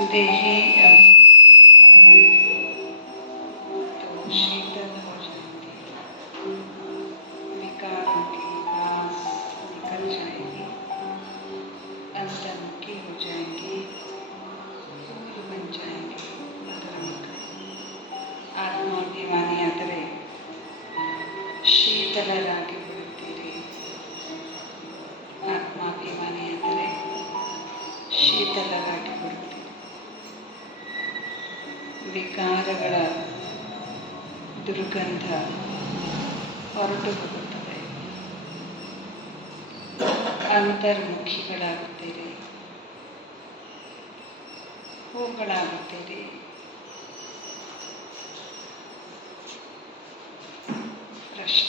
देहे अभिमानी तो शीतल हो जाएंगे, विकारों की घास निकल जाएगी, अंतर्मुखी हो जाएंगे, फूल बन जाएंगे, मधुर मಕ್ಕಳು ಆತ್ಮಾಭಿಮಾನಿಯಾದರೆ ಶೀತಲರಾಗಿ ಬಿಡುತ್ತೀರಿ. ಆತ್ಮಾಭಿಮಾನಿಯಾದರೆ ಶೀತಲರಾಗಿ ಬಿಡುತ್ತೀರಿ. ವಿಕಾರಗಳ ದುರ್ಗಂಧ ಹೊರಟು ಹೋಗುತ್ತದೆ. ಅಂತರ್ಮುಖಿಗಳಾಗುತ್ತೀರಿ, ಹೂಗಳಾಗುತ್ತೀರಿ. प्रश्न: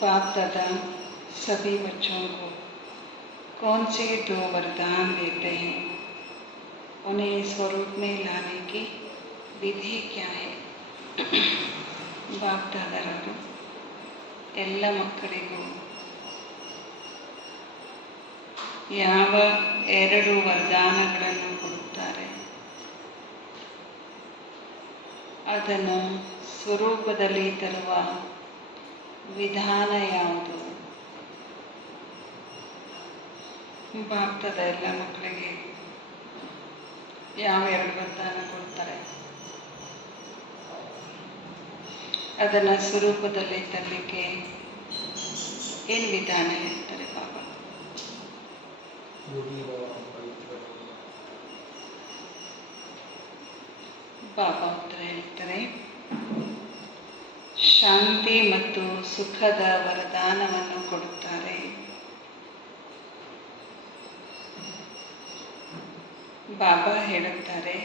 बाप दादा सभी बच्चों को कौन से 2 वरदान देते हैं? उन्हें स्वरूप में लाने की विधि क्या है? बाप दादाರವರು ಎಲ್ಲ ಮಕ್ಕಳಿಗೂ ಯಾವ 2 ವರದಾನಗಳನ್ನು ಕೊಡುತ್ತಾರೆ? ಅದನ್ನು ಸ್ವರೂಪದಲ್ಲಿ ತರುವ ವಿಧಾನ ಯಾವುದು? ಭಾರತದ ಎಲ್ಲ ಮಕ್ಕಳಿಗೆ ಯಾವ 2 ವರದಾನ ಕೊಡ್ತಾರೆ? ಅದನ್ನು ಸ್ವರೂಪದಲ್ಲಿ ತರಲಿಕ್ಕೆ ಏನು ವಿಧಾನ ಹೇಳ್ತಾರೆ ಬಾಬಾ? ಬಾಬಾ ಉತ್ತರ ಹೇಳ್ತಾರೆ, ಶಾಂತಿ ಮತ್ತು ಸುಖದ ವರದಾನವನ್ನು ಕೊಡುತ್ತಾರೆ. ಬಾಬಾ ಹೇಳುತ್ತಾರೆ,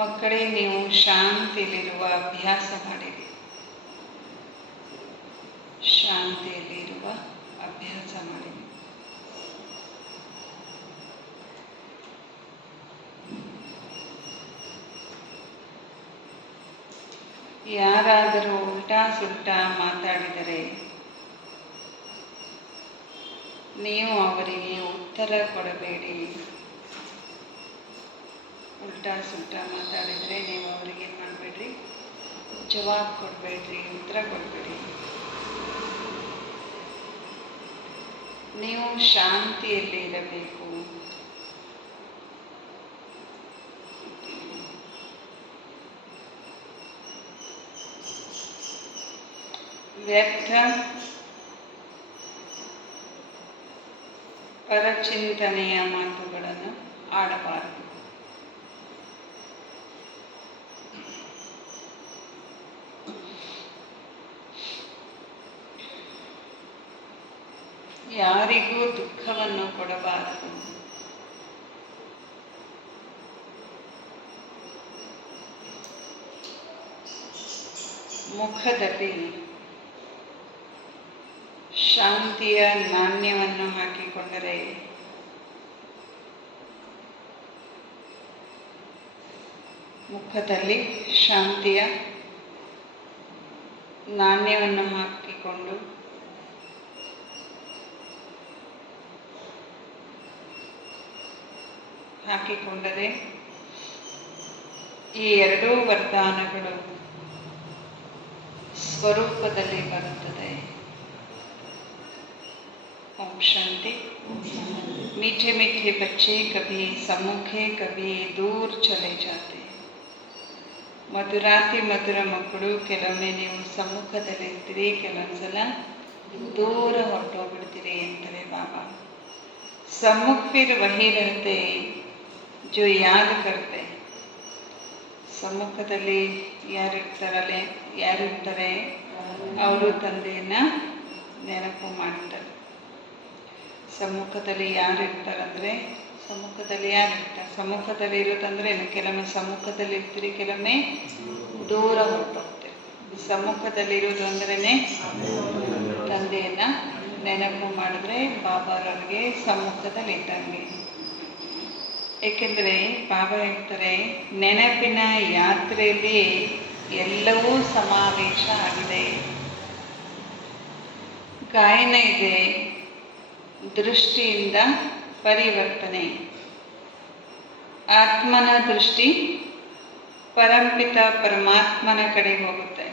ಮಕ್ಕಳೇ ನೀವು ಶಾಂತಿಯಲ್ಲಿರುವ ಅಭ್ಯಾಸ ಮಾಡಿರಿ. ಶಾಂತಿಯಲ್ಲಿರುವ ಅಭ್ಯಾಸ ಮಾಡಿರಿ. ಯಾರಾದರೂ ಉಲ್ಟಾ ಸುಲ್ಟಾ ಮಾತಾಡಿದರೆ ನೀವು ಅವರಿಗೆ ಉತ್ತರ ಕೊಡಬೇಡಿ. ಉಲ್ಟಾ ಸುಲ್ಟಾ ಮಾತಾಡಿದರೆ ನೀವು ಅವರಿಗೆ ಏನು ಮಾಡಬೇಡ್ರಿ, ಜವಾಬ್ ಕೊಡಬೇಡ್ರಿ, ಉತ್ತರ ಕೊಡಬೇಡಿ. ನೀವು ಶಾಂತಿಯಲ್ಲಿ ಇರಬೇಕು. ವ್ಯರ್ಥ ಪರಚಿಂತನೆಯ ಮಾತುಗಳನ್ನು ಆಡಬಾರದು. ಯಾರಿಗೂ ದುಃಖವನ್ನು ಕೊಡಬಾರದು. ಮುಖದಲ್ಲಿ ಶಾಂತಿಯ ನಾಣ್ಯವನ್ನು ಹಾಕಿಕೊಂಡರೆ ಮುಖದಲ್ಲಿ ಶಾಂತಿಯ ನಾಣ್ಯವನ್ನು ಹಾಕಿಕೊಂಡರೆ ಈ 2 ವರದಾನಗಳು ಸ್ವರೂಪದಲ್ಲಿ ಬರುತ್ತದೆ. ओम शांति। मीठे मीठे बच्चे कभी सम्मुखे कभी दूर चले जाते. ಮಧುರಾತಿ ಮಧುರ ಮಕ್ಕಳು ಕೆಲವೊಮ್ಮೆ ನೀವು ಸಮ್ಮುಖದಲ್ಲಿರ್ತೀರಿ, ಕೆಲವೊಂದ್ಸಲ ದೂರ ಹೊರಟೋಗ್ಬಿಡ್ತೀರಿ ಅಂತಾರೆ ಬಾಬಾ. सम्मुख फिर वही रहते जो याद करते. ಸಮ್ಮುಖದಲ್ಲಿ ಯಾರಿರ್ತಾರೆ ಅವರು ತಂದೆಯನ್ನ ನೆನಪು ಮಾಡ್ತಾರೆ. ಸಮ್ಮುಖದಲ್ಲಿ ಯಾರಿರ್ತಾರಂದರೆ ಸಮ್ಮುಖದಲ್ಲಿ ಇರೋದಂದ್ರೆ ಕೆಲವೊಮ್ಮೆ ಸಮ್ಮುಖದಲ್ಲಿ ಇರ್ತೀರಿ, ಕೆಲವೊಮ್ಮೆ ದೂರ ಹೊರಟೋಗ್ತೀರಿ. ಸಮ್ಮುಖದಲ್ಲಿರೋದು ಅಂದ್ರೇ ತಂದೆಯನ್ನ ನೆನಪು ಮಾಡಿದ್ರೆ ಬಾಬಾರವ್ರಿಗೆ ಸಮ್ಮುಖದಲ್ಲಿ ಇದ್ದಂಗೆ. ಏಕೆಂದರೆ ಬಾಬಾ ಹೇಳ್ತಾರೆ, ನೆನಪಿನ ಯಾತ್ರೆಯಲ್ಲಿ ಎಲ್ಲವೂ ಸಮಾವೇಶ ಆಗಿದೆ. ಗಾಯನ ಇದೆ, ದೃಷ್ಟಿಯಿಂದ ಪರಿವರ್ತನೆ. ಆತ್ಮನ ದೃಷ್ಟಿ ಪರಂಪಿತ ಪರಮಾತ್ಮನ ಕಡೆ ಹೋಗುತ್ತೆ.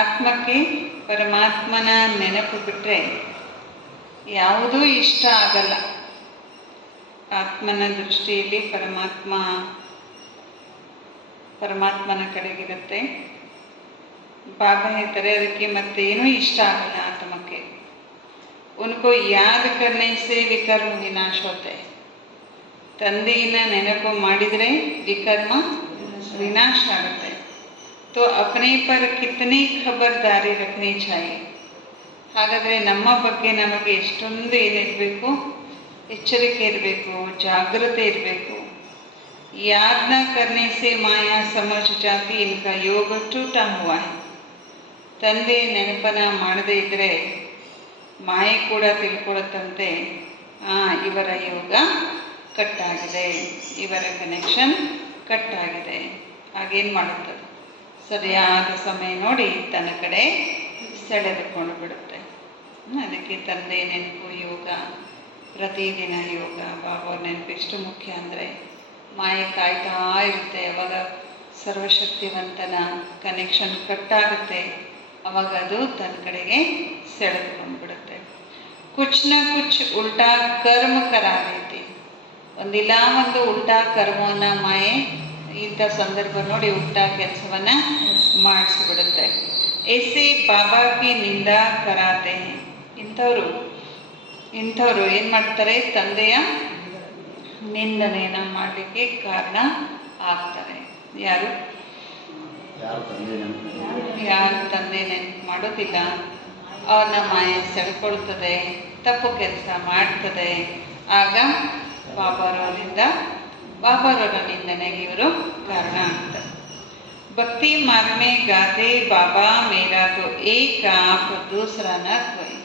ಆತ್ಮಕ್ಕೆ ಪರಮಾತ್ಮನ ನೆನಪು ಬಿಟ್ಟರೆ ಯಾವುದೂ ಇಷ್ಟ ಆಗಲ್ಲ. ಆತ್ಮನ ದೃಷ್ಟಿಯಲ್ಲಿ ಪರಮಾತ್ಮನ ಕಡೆಗಿರುತ್ತೆ. ಬಾಬಾ ಹೇಳ್ತಾರೆ ಅದಕ್ಕೆ ಮತ್ತೇನೂ ಇಷ್ಟ ಆಗಲ್ಲ ಆತ್ಮಕ್ಕೆ. ಉनको ಯಾद करने से विकर्म विनाश होते. ತಂದೆಯನ್ನ ನೆನಪು ಮಾಡಿದರೆ ವಿಕರ್ಮ ವಿನಾಶ ಆಗುತ್ತೆ. तो अपने पर कितनी खबरदारी रखनी चाहिए. ಹಾಗಾದರೆ ನಮ್ಮ ಬಗ್ಗೆ ನಮಗೆ ಎಷ್ಟೊಂದು ಏನಿರಬೇಕು, ಎಚ್ಚರಿಕೆ ಇರಬೇಕು, ಜಾಗೃತೆ ಇರಬೇಕು. याद न करने से माया समझ जाती इनका योग टूटा हुआ है. ತಂದೆ ನೆನಪನ ಮಾಡದೇ ಇದ್ದರೆ ಮಾಯೆ ಕೂಡ ತಿಳ್ಕೊಳ್ಳುತ್ತಂತೆ, ಇವರ ಯೋಗ ಕಟ್ಟಾಗಿದೆ, ಇವರ ಕನೆಕ್ಷನ್ ಕಟ್ಟಾಗಿದೆ. ಹಾಗೇನು ಮಾಡುತ್ತದೆ, ಸರಿಯಾದ ಸಮಯ ನೋಡಿ ತನ್ನ ಕಡೆ ಸೆಳೆದುಕೊಂಡು ಬಿಡುತ್ತೆ. ಅದಕ್ಕೆ ತಂದೆ ನೆನಪು, ಯೋಗ, ಪ್ರತಿದಿನ ಯೋಗ. ಬಾಬಾ ನೆನಪು ಎಷ್ಟು ಮುಖ್ಯ ಅಂದರೆ ಮಾಯೆ ಕಾಯ್ತಾ ಇರುತ್ತೆ. ಅವಾಗ ಸರ್ವಶಕ್ತಿವಂತನ ಕನೆಕ್ಷನ್ ಕಟ್ಟಾಗುತ್ತೆ. ಅವಾಗ ಅದು ತನ್ನ ಕಡೆಗೆ ಸೆಳೆದುಕೊಂಡು ಬಿಡುತ್ತೆ. ಕುಚ್ ನ ಕುಚ್ ಉಲ್ಟಾ ಕರ್ಮ ಕರಾ ದೇತಿ. ಒಂದಿಲ್ಲ ಒಂದು ಉಲ್ಟಾ ಕರ್ಮವನ್ನು ಮಾಯೆ ಇಂಥ ಸಂದರ್ಭ ನೋಡಿ ಉಲ್ಟಾ ಕೆಲಸವನ್ನು ಮಾಡಿಸಿಬಿಡುತ್ತೆ. ऐसे ಬಾಬಾ ಕಿ ನಿಂದಾ ಕರಾತೆ ಹೈ. ಇಂಥವರು ಏನು ಮಾಡ್ತಾರೆ, ತಂದೆಯ ನಿಂದನೆಯನ್ನು ಮಾಡಲಿಕ್ಕೆ ಕಾರಣ ಆಗ್ತಾರೆ. ಯಾರು ತಂದೆ ನೆನಪು ಮಾಡೋದಿಲ್ಲ, ಅವ್ರನ್ನ ಮಾಯೆ ಸೆಳ್ಕೊಳ್ತದೆ, ತಪ್ಪು ಕೆಲಸ ಮಾಡ್ತದೆ. ಆಗ ಬಾಬಾರವರ ನಿಂದನೆಗೆ ಇವರು ಕಾರಣ ಆಗ್ತಾರೆ. ಭಕ್ತಿ ಮಾರ್ಗ में गाते बाबा मेरा तो एक आप दूसरा न कोई.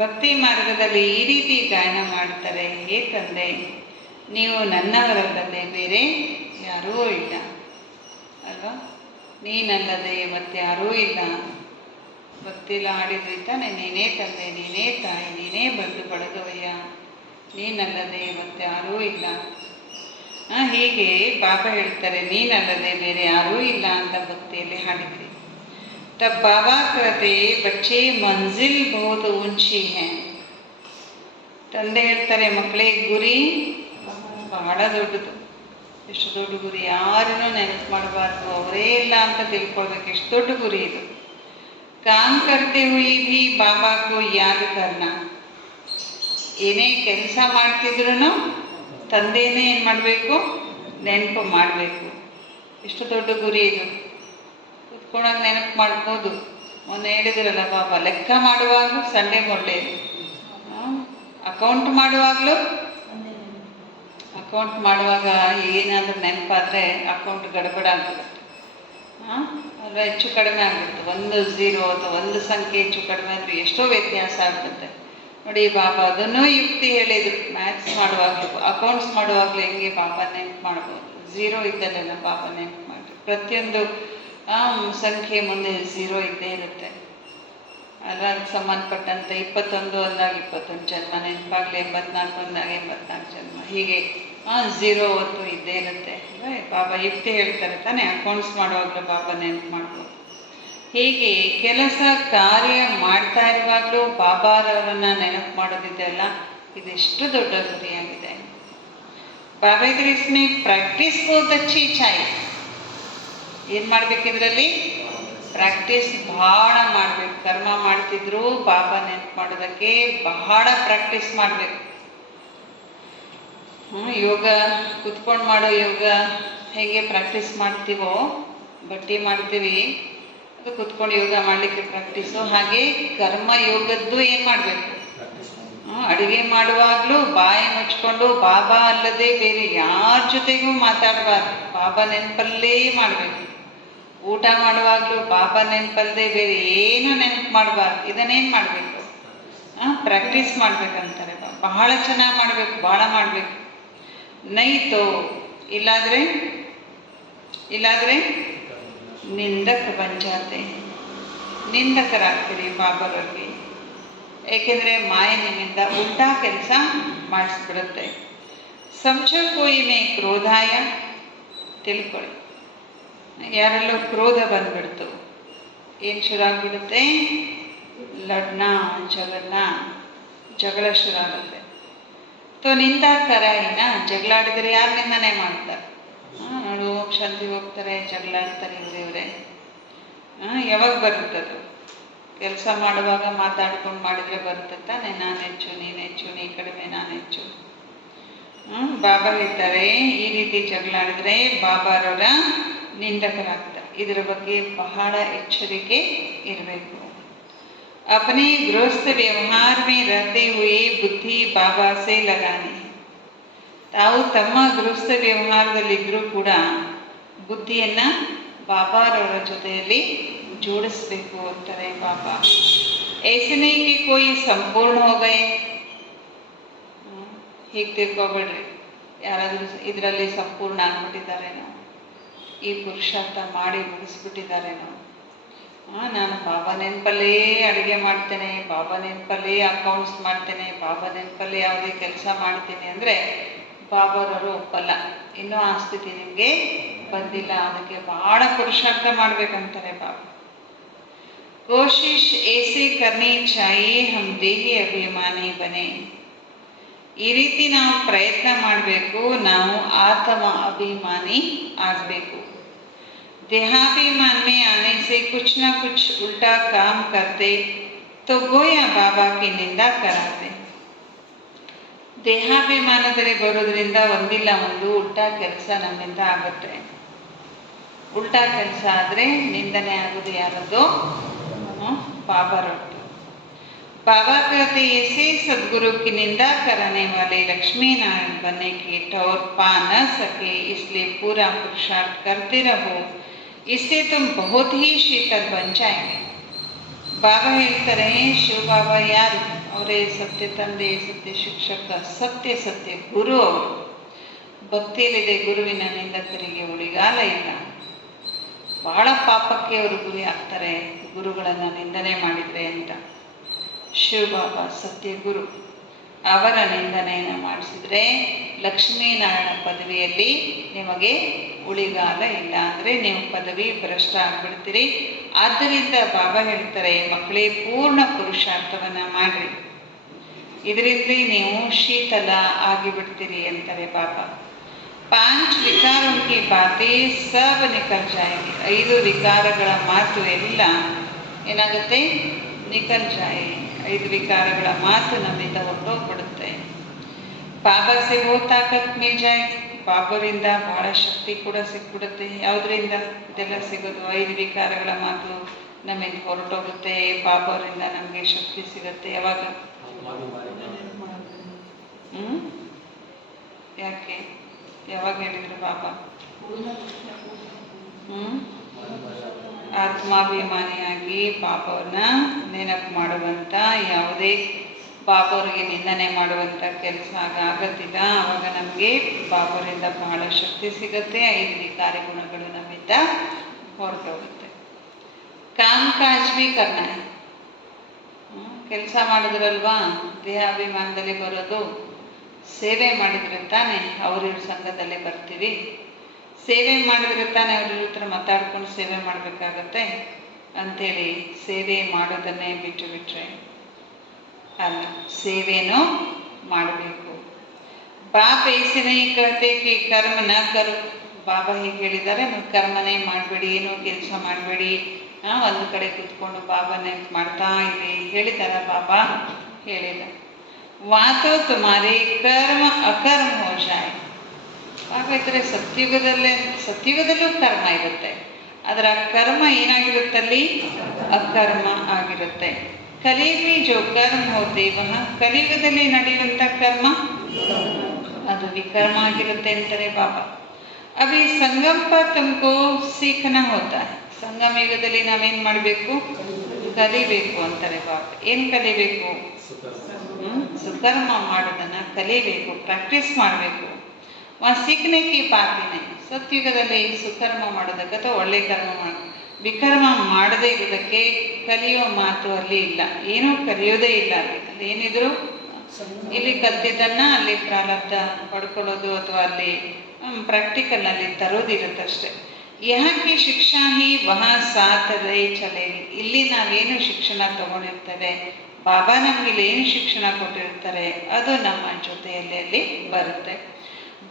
ಭಕ್ತಿ ಮಾರ್ಗದಲ್ಲಿ ಈ ರೀತಿ ಗಾಯನ ಮಾಡ್ತಾರೆ, ಹೇ ತಂದೆ ನೀವು ನನ್ನವರಲ್ಲದೆ ಬೇರೆ ಯಾರೂ ಇಲ್ಲ ಅಲ್ವಾ, ನೀನಲ್ಲದೆ ಮತ್ತಾರೂ ಇಲ್ಲ. ಭಕ್ತಿಲ ಆಡಿದ್ರಿ ತಾನೆ, ನೀನೇ ತಂದೆ, ನೀನೇ ತಾಯಿ, ನೀನೇ ಬಂಧು ಬಳಗವಯ್ಯ, ನೀನಲ್ಲದೆ ಮತ್ತಾರೂ ಇಲ್ಲ. ಹೀಗೆ ಬಾಬಾ ಹೇಳ್ತಾರೆ, ನೀನಲ್ಲದೆ ಬೇರೆ ಯಾರೂ ಇಲ್ಲ ಅಂತ ಭಕ್ತಿಯಲ್ಲಿ ಹಾಡಿದ್ರಿ. ತಬ್ ಬಾಬಾ कहते बच्चे मंजिल बहुत ऊंची है. ತಂದೆ ಹೇಳ್ತಾರೆ, ಮಕ್ಕಳೇ ಗುರಿ ಬಹಳ ದೊಡ್ಡದು. ಎಷ್ಟು ದೊಡ್ಡ ಗುರಿ, ಯಾರನ್ನೂ ನೆನಪು ಮಾಡಬಾರ್ದು, ಅವರೇ ಇಲ್ಲ ಅಂತ ತಿಳ್ಕೊಳ್ಬೇಕು. ಎಷ್ಟು ದೊಡ್ಡ ಗುರಿ ಇದು. ಕಾಮ್ ಕರ್ತೆ ಹುಯಿ ಭಿ ಬಾಬಾ ಕೋ ಯಾದ್ ಕರ್ನಾ. ಏನೇ ಕೆಲಸ ಮಾಡ್ತಿದ್ರು ತಂದೆಯೇ ಏನು ಮಾಡಬೇಕು, ನೆನಪು ಮಾಡಬೇಕು. ಎಷ್ಟು ದೊಡ್ಡ ಗುರಿ ಇದು. ಕುತ್ಕೊಂಡಾಗ ನೆನಪು ಮಾಡ್ಬೋದು. ಮೊನ್ನೆ ಹೇಳಿದ್ರಲ್ಲ ಬಾಬಾ, ಲೆಕ್ಕ ಮಾಡುವಾಗಲೂ ಸಂಡೇ ಒಳ್ಳೆಯದು, ಅಕೌಂಟ್ ಮಾಡುವಾಗ ಏನಾದರೂ ನೆನಪಾದರೆ ಅಕೌಂಟ್ ಗಡಬಡ ಆಗ್ಬಿಡುತ್ತೆ. ಅಲ್ವಾ, ಹೆಚ್ಚು ಕಡಿಮೆ ಆಗ್ಬಿಡುತ್ತೆ. ಒಂದು ಝೀರೋ ಅಥವಾ ಒಂದು ಸಂಖ್ಯೆ ಹೆಚ್ಚು ಕಡಿಮೆ ಆದರೆ ಎಷ್ಟೋ ವ್ಯತ್ಯಾಸ ಆಗ್ಬಿಡುತ್ತೆ. ನೋಡಿ ಬಾಬಾ ಅದನ್ನೂ ಯುಕ್ತಿ ಹೇಳಿದರು. ಮ್ಯಾಥ್ಸ್ ಮಾಡುವಾಗಲೂ, ಅಕೌಂಟ್ಸ್ ಮಾಡುವಾಗಲೂ ಹೆಂಗೆ ಬಾಬಾ ನೆನಪು ಮಾಡ್ಬೋದು. ಝೀರೋ ಇದ್ದಲ್ಲೆಲ್ಲ ಬಾಬಾ ನೆನಪು ಮಾಡಿ. ಪ್ರತಿಯೊಂದು ಸಂಖ್ಯೆ ಮುಂದೆ ಝೀರೋ ಇದ್ದೇ ಇರುತ್ತೆ ಅಲ್ವಾ. ಅದಕ್ಕೆ ಸಂಬಂಧಪಟ್ಟಂತೆ 21 ಅಂದಾಗ 21 ಜನ್ಮ ನೆನಪಾಗಲಿ, 84 ಅಂದಾಗ 84 ಜನ್ಮ, ಹೀಗೆ ಝೀರೋ ಹೊತ್ತು ಇದ್ದೇ ಇರುತ್ತೆ ಅಲ್ವಾ. ಬಾಬಾ ಯುಕ್ತಿ ಹೇಳ್ತಾರೆ ತಾನೇ, ಅಕೌಂಟ್ಸ್ ಮಾಡುವಾಗಲೂ ಬಾಬಾ ನೆನಪು ಮಾಡ್ಬೋದು. ಹೀಗೆ ಕೆಲಸ ಕಾರ್ಯ ಮಾಡ್ತಾ ಇರುವಾಗಲೂ ಬಾಬಾರವರನ್ನು ನೆನಪು ಮಾಡೋದಿದೆಯಲ್ಲ, ಇದೆಷ್ಟು ದೊಡ್ಡ ಗುರಿಯಾಗಿದೆ. ಬಾಬಾ ಇದ್ರೆ ಇಸ್ಮೆ ಪ್ರಾಕ್ಟೀಸ್ ಬಹುತ್ ಅಚ್ಚಿ ಚಾಯಿ. ಏನು ಮಾಡಬೇಕು ಇದರಲ್ಲಿ, ಪ್ರಾಕ್ಟೀಸ್ ಬಹಳ ಮಾಡಬೇಕು. ಕರ್ಮ ಮಾಡ್ತಿದ್ರು ಬಾಬಾ ನೆನಪು ಮಾಡೋದಕ್ಕೆ ಬಹಳ ಪ್ರಾಕ್ಟೀಸ್ ಮಾಡಬೇಕು. ಯೋಗ ಕುತ್ಕೊಂಡು ಮಾಡೋ ಯೋಗ ಹೇಗೆ ಪ್ರಾಕ್ಟೀಸ್ ಮಾಡ್ತೀವೋ, ಬಟ್ಟೆ ಮಾಡ್ತೀವಿ, ಅದು ಕುತ್ಕೊಂಡು ಯೋಗ ಮಾಡಲಿಕ್ಕೆ ಪ್ರಾಕ್ಟೀಸು. ಹಾಗೆ ಕರ್ಮ ಯೋಗದ್ದು ಏನು ಮಾಡಬೇಕು, ಅಡುಗೆ ಮಾಡುವಾಗಲೂ ಬಾಯಿ ಮುಚ್ಕೊಂಡು ಬಾಬಾ ಅಲ್ಲದೆ ಬೇರೆ ಯಾರ ಜೊತೆಗೂ ಮಾತಾಡಬಾರ್ದು, ಬಾಬಾ ನೆನಪಲ್ಲೇ ಮಾಡಬೇಕು. ಊಟ ಮಾಡುವಾಗಲೂ ಬಾಬಾ ನೆನಪಲ್ಲದೆ ಬೇರೆ ಏನೂ ನೆನಪು ಮಾಡಬಾರ್ದು. ಇದನ್ನೇನು ಮಾಡಬೇಕು, ಪ್ರಾಕ್ಟೀಸ್ ಮಾಡಬೇಕಂತಾರೆ. ಬಹಳ ಚೆನ್ನಾಗಿ ಮಾಡಬೇಕು, ಭಾಳ ಮಾಡಬೇಕು. ನೈತೋ ಇಲ್ಲಾದರೆ ನಿಂದಕ ಬಂಜಾತೆ, ನಿಂದಕರಾಗ್ತೀರಿ ಬಾಬಾರವ್ರಿಗೆ. ಏಕೆಂದರೆ ಮಾಯೆ ನಿಮ್ಮಿಂದ ಉಲ್ಟಾ ಕೆಲಸ ಮಾಡಿಸ್ಬಿಡುತ್ತೆ. ಸಮझो कोई में ಕ್ರೋಧಾಯ, ತಿಳ್ಕೊಳ್ಳಿ, ಯಾರೆಲ್ಲೋ ಕ್ರೋಧ ಬಂದ್ಬಿಡ್ತು, ಏನು ಶುರು ಆಗ್ಬಿಡುತ್ತೆ? ಲಡ್ನ, ಜಗಳ ಶುರು ಆಗುತ್ತೆ. ತೋ ನಿಂದ ಕರಾಯಿನ, ಜಗಳ ಆಡಿದರೆ ಯಾರು ನಿಂದನೆ ಮಾಡ್ತಾರೆ? ನೋಡು, ಶಾಂತಿ ಹೋಗ್ತಾರೆ, ಜಗಳ ಆಡ್ತಾರೆ ಇವರೇ. ಯಾವಾಗ ಬರುತ್ತದು? ಕೆಲಸ ಮಾಡುವಾಗ ಮಾತಾಡ್ಕೊಂಡು ಮಾಡಿದರೆ ಬರುತ್ತೆ ತಾನೆ. ನಾನು ಹೆಚ್ಚು, ನೀನು ಹೆಚ್ಚು, ನೀ ಕಡಿಮೆ, ನಾನು ಹೆಚ್ಚು. ಬಾಬಾ ಹೇಳ್ತಾರೆ, ಈ ರೀತಿ ಜಗಳ ಆಡಿದ್ರೆ ಬಾಬಾರವರ ನಿಂದಕರಾಗ್ತಾರೆ. ಇದರ ಬಗ್ಗೆ ಬಹಳ ಎಚ್ಚರಿಕೆ ಇರಬೇಕು. अपने गृहस्थ व्यवहार में रहते हुए बुद्धि बाबा से लगाने. ತಾವು ತಮ್ಮ ಗೃಹಸ್ಥ ವ್ಯವಹಾರದಲ್ಲಿದ್ದರೂ ಕೂಡ ಬುದ್ಧಿಯನ್ನು ಬಾಬಾರವರ ಜೊತೆಯಲ್ಲಿ ಜೋಡಿಸ್ಬೇಕು ಅಂತಾರೆ ಬಾಬಾ. ऐसे नहीं कि कोई संपूर्ण हो गए, ಹೀಗೆ ತಿಳ್ಕೊಬೇಡ್ರಿ, ಯಾರಾದರೂ ಇದರಲ್ಲಿ ಸಂಪೂರ್ಣ ಆಗ್ಬಿಟ್ಟಿದ್ದಾರೇನೋ, ಈ ಪುರುಷಾರ್ಥ ಮಾಡಿ ಮುಗಿಸ್ಬಿಟ್ಟಿದ್ದಾರೇನೋ. ನಾನು ಬಾಬಾ ನೆನಪಲ್ಲೇ ಅಡುಗೆ ಮಾಡ್ತೇನೆ, ಬಾಬಾ ನೆನಪಲ್ಲೇ ಅಕೌಂಟ್ಸ್ ಮಾಡ್ತೇನೆ, ಬಾಬಾ ನೆನಪಲ್ಲೇ ಯಾವುದೇ ಕೆಲಸ ಮಾಡ್ತೀನಿ ಅಂದರೆ ಬಾಬಾರವರು ಒಪ್ಪಲ್ಲ. ಇನ್ನೂ ಆ ಸ್ಥಿತಿ ನಿಮಗೆ ಬಂದಿಲ್ಲ, ಅದಕ್ಕೆ ಭಾಳ ಪುರುಷಾರ್ಥ ಮಾಡ್ಬೇಕಂತಾರೆ ಬಾಬಾ. ಕೋಶಿಶ್ ಏಸೆ ಕರ್ನಿ ಚಾಹಿಯೇ ಹಮ್ ದೇಹಿ ಅಭಿಮಾನಿ ಬನೆ. ಈ ರೀತಿ ನಾವು ಪ್ರಯತ್ನ ಮಾಡಬೇಕು, ನಾವು ಆತ್ಮ ಅಭಿಮಾನಿ ಆಗಬೇಕು. देहाभिमान में आने से कुछ ना कुछ उल्टा काम करते तो गोया बाबा की निंदा कराते. ದೇಹಾಭಿಮಾನದಲ್ಲಿ ಬರೋದ್ರಿಂದ ಒಂದಿಲ್ಲ ಒಂದು ಉಲ್ಟಾ ಕೆಲಸ ನಮ್ಮಿಂದ ಆಗುತ್ತೆ. ಉಲ್ಟಾ ಕೆಲಸ ಆದರೆ ನಿಂದನೆ ಆಗೋದು ಯಾರದ್ದು? ಬಾಬಾರದ್ದು. बाबा कहते ऐसे सदगुरु की निंदा कराने वाले लक्ष्मी नारायण बनने की ठौर पा न सके, इसलिए पूरा पुरुषार्थ करते रहो, इससे तुम बहुत ही शीतल बन जाएंगे. ಬಾಬಾ ಹೇಳ್ತಾರೆ, ಶಿವ ಬಾಬಾ ಯಾರು? ಅವರೇ ಸತ್ಯ ತಂದೆ, ಸತ್ಯ ಶಿಕ್ಷಕ, ಸತ್ಯ ಗುರು. ಅವರು ಭಕ್ತಿಯಲ್ಲಿದೆ ಗುರುವಿನ ನಿಂದಕರಿಗೆ ಉಳಿಗಾಲ ಇಲ್ಲ. ಬಹಳ ಪಾಪಕ್ಕೆ ಅವರು ಗುರಿ ಆಗ್ತಾರೆ ಗುರುಗಳನ್ನು ನಿಂದನೆ ಮಾಡಿದರೆ ಅಂತ. ಶಿವ ಬಾಬಾ ಸತ್ಯ ಗುರು, ಅವರ ನಿಂದನೆಯನ್ನು ಮಾಡಿಸಿದ್ರೆ ಲಕ್ಷ್ಮೀನಾರಾಯಣ ಪದವಿಯಲ್ಲಿ ನಿಮಗೆ ಉಳಿಗಾಲ ಇಲ್ಲ, ಅಂದರೆ ನೀವು ಪದವಿ ಭ್ರಷ್ಟ ಆಗಿಬಿಡ್ತೀರಿ. ಆದ್ದರಿಂದ ಬಾಬಾ ಹೇಳ್ತಾರೆ, ಮಕ್ಕಳೇ ಪೂರ್ಣ ಪುರುಷಾರ್ಥವನ್ನು ಮಾಡಿರಿ, ಇದರಿಂದ ನೀವು ಶೀತಲ ಆಗಿಬಿಡ್ತೀರಿ ಅಂತಾರೆ ಬಾಬಾ. 5 ವಿಕಾರೋं की बातें सब निकल जाएगी. 5 ವಿಕಾರಗಳ ಮಾತು ಎಲ್ಲ ಏನಾಗುತ್ತೆ? ನಿಕಲ್ ಜಾಯೆ. 5 ವಿಕಾರಗಳ ಮಾತು ನಮ್ಮಿಂದ ಹೊರಟೋಗ್ಬಿಡುತ್ತೆ. ಬಾಬಾ ಸೆ ವೋ ತಾಕತ್ ಮಿಲ್ ಜಾಯೆ. ಬಾಬರಿಂದ ಬಹಳ ಶಕ್ತಿ ಕೂಡ ಸಿಕ್ಬಿಡುತ್ತೆ. ಯಾವುದರಿಂದ ಇದೆಲ್ಲ ಸಿಗೋದು? 5 ವಿಕಾರಗಳ ಮಾತು ನಮ್ಮಿಂದ ಹೊರಟೋಗುತ್ತೆ. ಬಾಬಾರಿಂದ ನಮಗೆ ಶಕ್ತಿ ಸಿಗುತ್ತೆ. ಯಾವಾಗ? ಯಾಕೆ? ಯಾವಾಗ ಹೇಳಿದ್ರು ಬಾಬಾ? ಆತ್ಮಾಭಿಮಾನಿಯಾಗಿ ಬಾಬಾವ್ರನ್ನ ನೆನಪು ಮಾಡುವಂಥ, ಯಾವುದೇ ಬಾಬಾವ್ರಿಗೆ ನಿಂದನೆ ಮಾಡುವಂಥ ಕೆಲಸ ಆಗತ್ತಿಲ್ಲ. ಆವಾಗ ನಮಗೆ ಬಾಬಾವರಿಂದ ಬಹಳ ಶಕ್ತಿ ಸಿಗುತ್ತೆ. 5 ವಿಕಾರಿ ಗುಣಗಳು ನಮ್ಮಿಂದ ಹೊರಟೋಗುತ್ತೆ. ಕಾಮ್ ಕಾಜ್ ಭೀ ಕರ್ನ ಹೈ. ಕೆಲಸ ಮಾಡಿದ್ರಲ್ವಾ ದೇಹಾಭಿಮಾನದಲ್ಲಿ ಬರೋದು. ಸೇವೆ ಮಾಡಿದ್ರೆ ತಾನೆ ಅವ್ರಿವ್ರ ಸಂಘದಲ್ಲೇ ಬರ್ತೀವಿ. ಸೇವೆ ಮಾಡಿದ್ರೆ ತಾನೆ ಅವ್ರ ಹತ್ರ ಮಾತಾಡ್ಕೊಂಡು ಸೇವೆ ಮಾಡಬೇಕಾಗತ್ತೆ ಅಂಥೇಳಿ ಸೇವೆ ಮಾಡೋದನ್ನೇ ಬಿಟ್ಟರೆ ಅಲ್ಲ, ಸೇವೆನೂ ಮಾಡಬೇಕು. ಬಾಬಾ ऐसे नहीं कहते कि कर्म न करो. ಬಾಬಾ ಹೀಗೆ ಹೇಳಿದ್ದಾರೆ, ನೀವು ಕರ್ಮನೇ ಮಾಡಬೇಡಿ, ಏನೂ ಕೆಲಸ ಮಾಡಬೇಡಿ, ಒಂದು ಕಡೆ ಕೂತ್ಕೊಂಡು ಬಾಬಾನೇ ಮಾಡ್ತಾ ಇರಿ ಹೇಳಿದಾರ ಬಾಬಾ? ಹೇಳಿಲ್ಲ. ವಾತೋ ತುಮಾರೆ ಕರ್ಮ ಅಕರ್ಮ ಹೋ ಜಾಯ್. ಬಾಬಾ ಇದ್ರೆ ಸತ್ಯುಗದಲ್ಲೂ ಕರ್ಮ ಇರುತ್ತೆ, ಅದರ ಕರ್ಮ ಏನಾಗಿರುತ್ತಲ್ಲಿ? ಅಕರ್ಮ ಆಗಿರುತ್ತೆ. ಕಲಿಯುಗಿ ಜೋ ಕರ್ಮ ಹೋದೇವ, ಕಲಿಯುಗದಲ್ಲಿ ನಡೆಯುವಂಥ ಕರ್ಮ ಅದು ವಿಕರ್ಮ ಆಗಿರುತ್ತೆ ಅಂತಾರೆ ಬಾಬಾ. ಅಭಿ ಸಂಗಮ ಪರ್ ತುಮಕೋ ಸೀಖನಾ ಹೋತಾ ಹೈ. ಸಂಗಮ ಯುಗದಲ್ಲಿ ನಾವೇನು ಮಾಡಬೇಕು? ಕಲಿಬೇಕು ಅಂತಾರೆ ಬಾಬಾ. ಏನು ಕಲಿಬೇಕು? ಸುಕರ್ಮ ಮಾಡೋದನ್ನು ಕಲಿಬೇಕು, ಪ್ರಾಕ್ಟೀಸ್ ಮಾಡಬೇಕು. ಸೀಖನೆ ಕಿ ಬಾತ್ ಹಿ ನಹೀ. ಸತ್ಯುಗದಲ್ಲಿ ಸುಕರ್ಮ ಮಾಡೋದಕ್ಕೆ ಅಥವಾ ಒಳ್ಳೆ ಕರ್ಮ ವಿಕರ್ಮ ಮಾಡದೇ ಇರೋದಕ್ಕೆ ಕಲಿಯೋ ಮಾತು ಅಲ್ಲಿ ಇಲ್ಲ, ಏನೂ ಕಲಿಯೋದೇ ಇಲ್ಲ ಅಲ್ಲಿ. ಅಲ್ಲಿ ಏನಿದ್ರು ಇಲ್ಲಿ ಕಲ್ತಿದ್ದನ್ನ ಅಲ್ಲಿ ಪ್ರಾರಬ್ಧ ಪಡ್ಕೊಳ್ಳೋದು ಅಥವಾ ಅಲ್ಲಿ ಪ್ರಾಕ್ಟಿಕಲ್ನಲ್ಲಿ ತರೋದಿರುತ್ತಷ್ಟೆ. ಯಾಕೆ ಶಿಕ್ಷಾ ಹಿ ವಹ ಸಾಥ್ ರೇ ಚಲೇಗಿ, ಇಲ್ಲಿ ನಾವೇನು ಶಿಕ್ಷಣ ತಗೊಂಡಿರ್ತೇವೆ, ಬಾಬಾ ನಮ್ಗೆ ಇಲ್ಲಿ ಏನು ಶಿಕ್ಷಣ ಕೊಟ್ಟಿರ್ತಾರೆ ಅದು ನಮ್ಮ ಜೊತೆಯಲ್ಲಿ ಅಲ್ಲಿ ಬರುತ್ತೆ.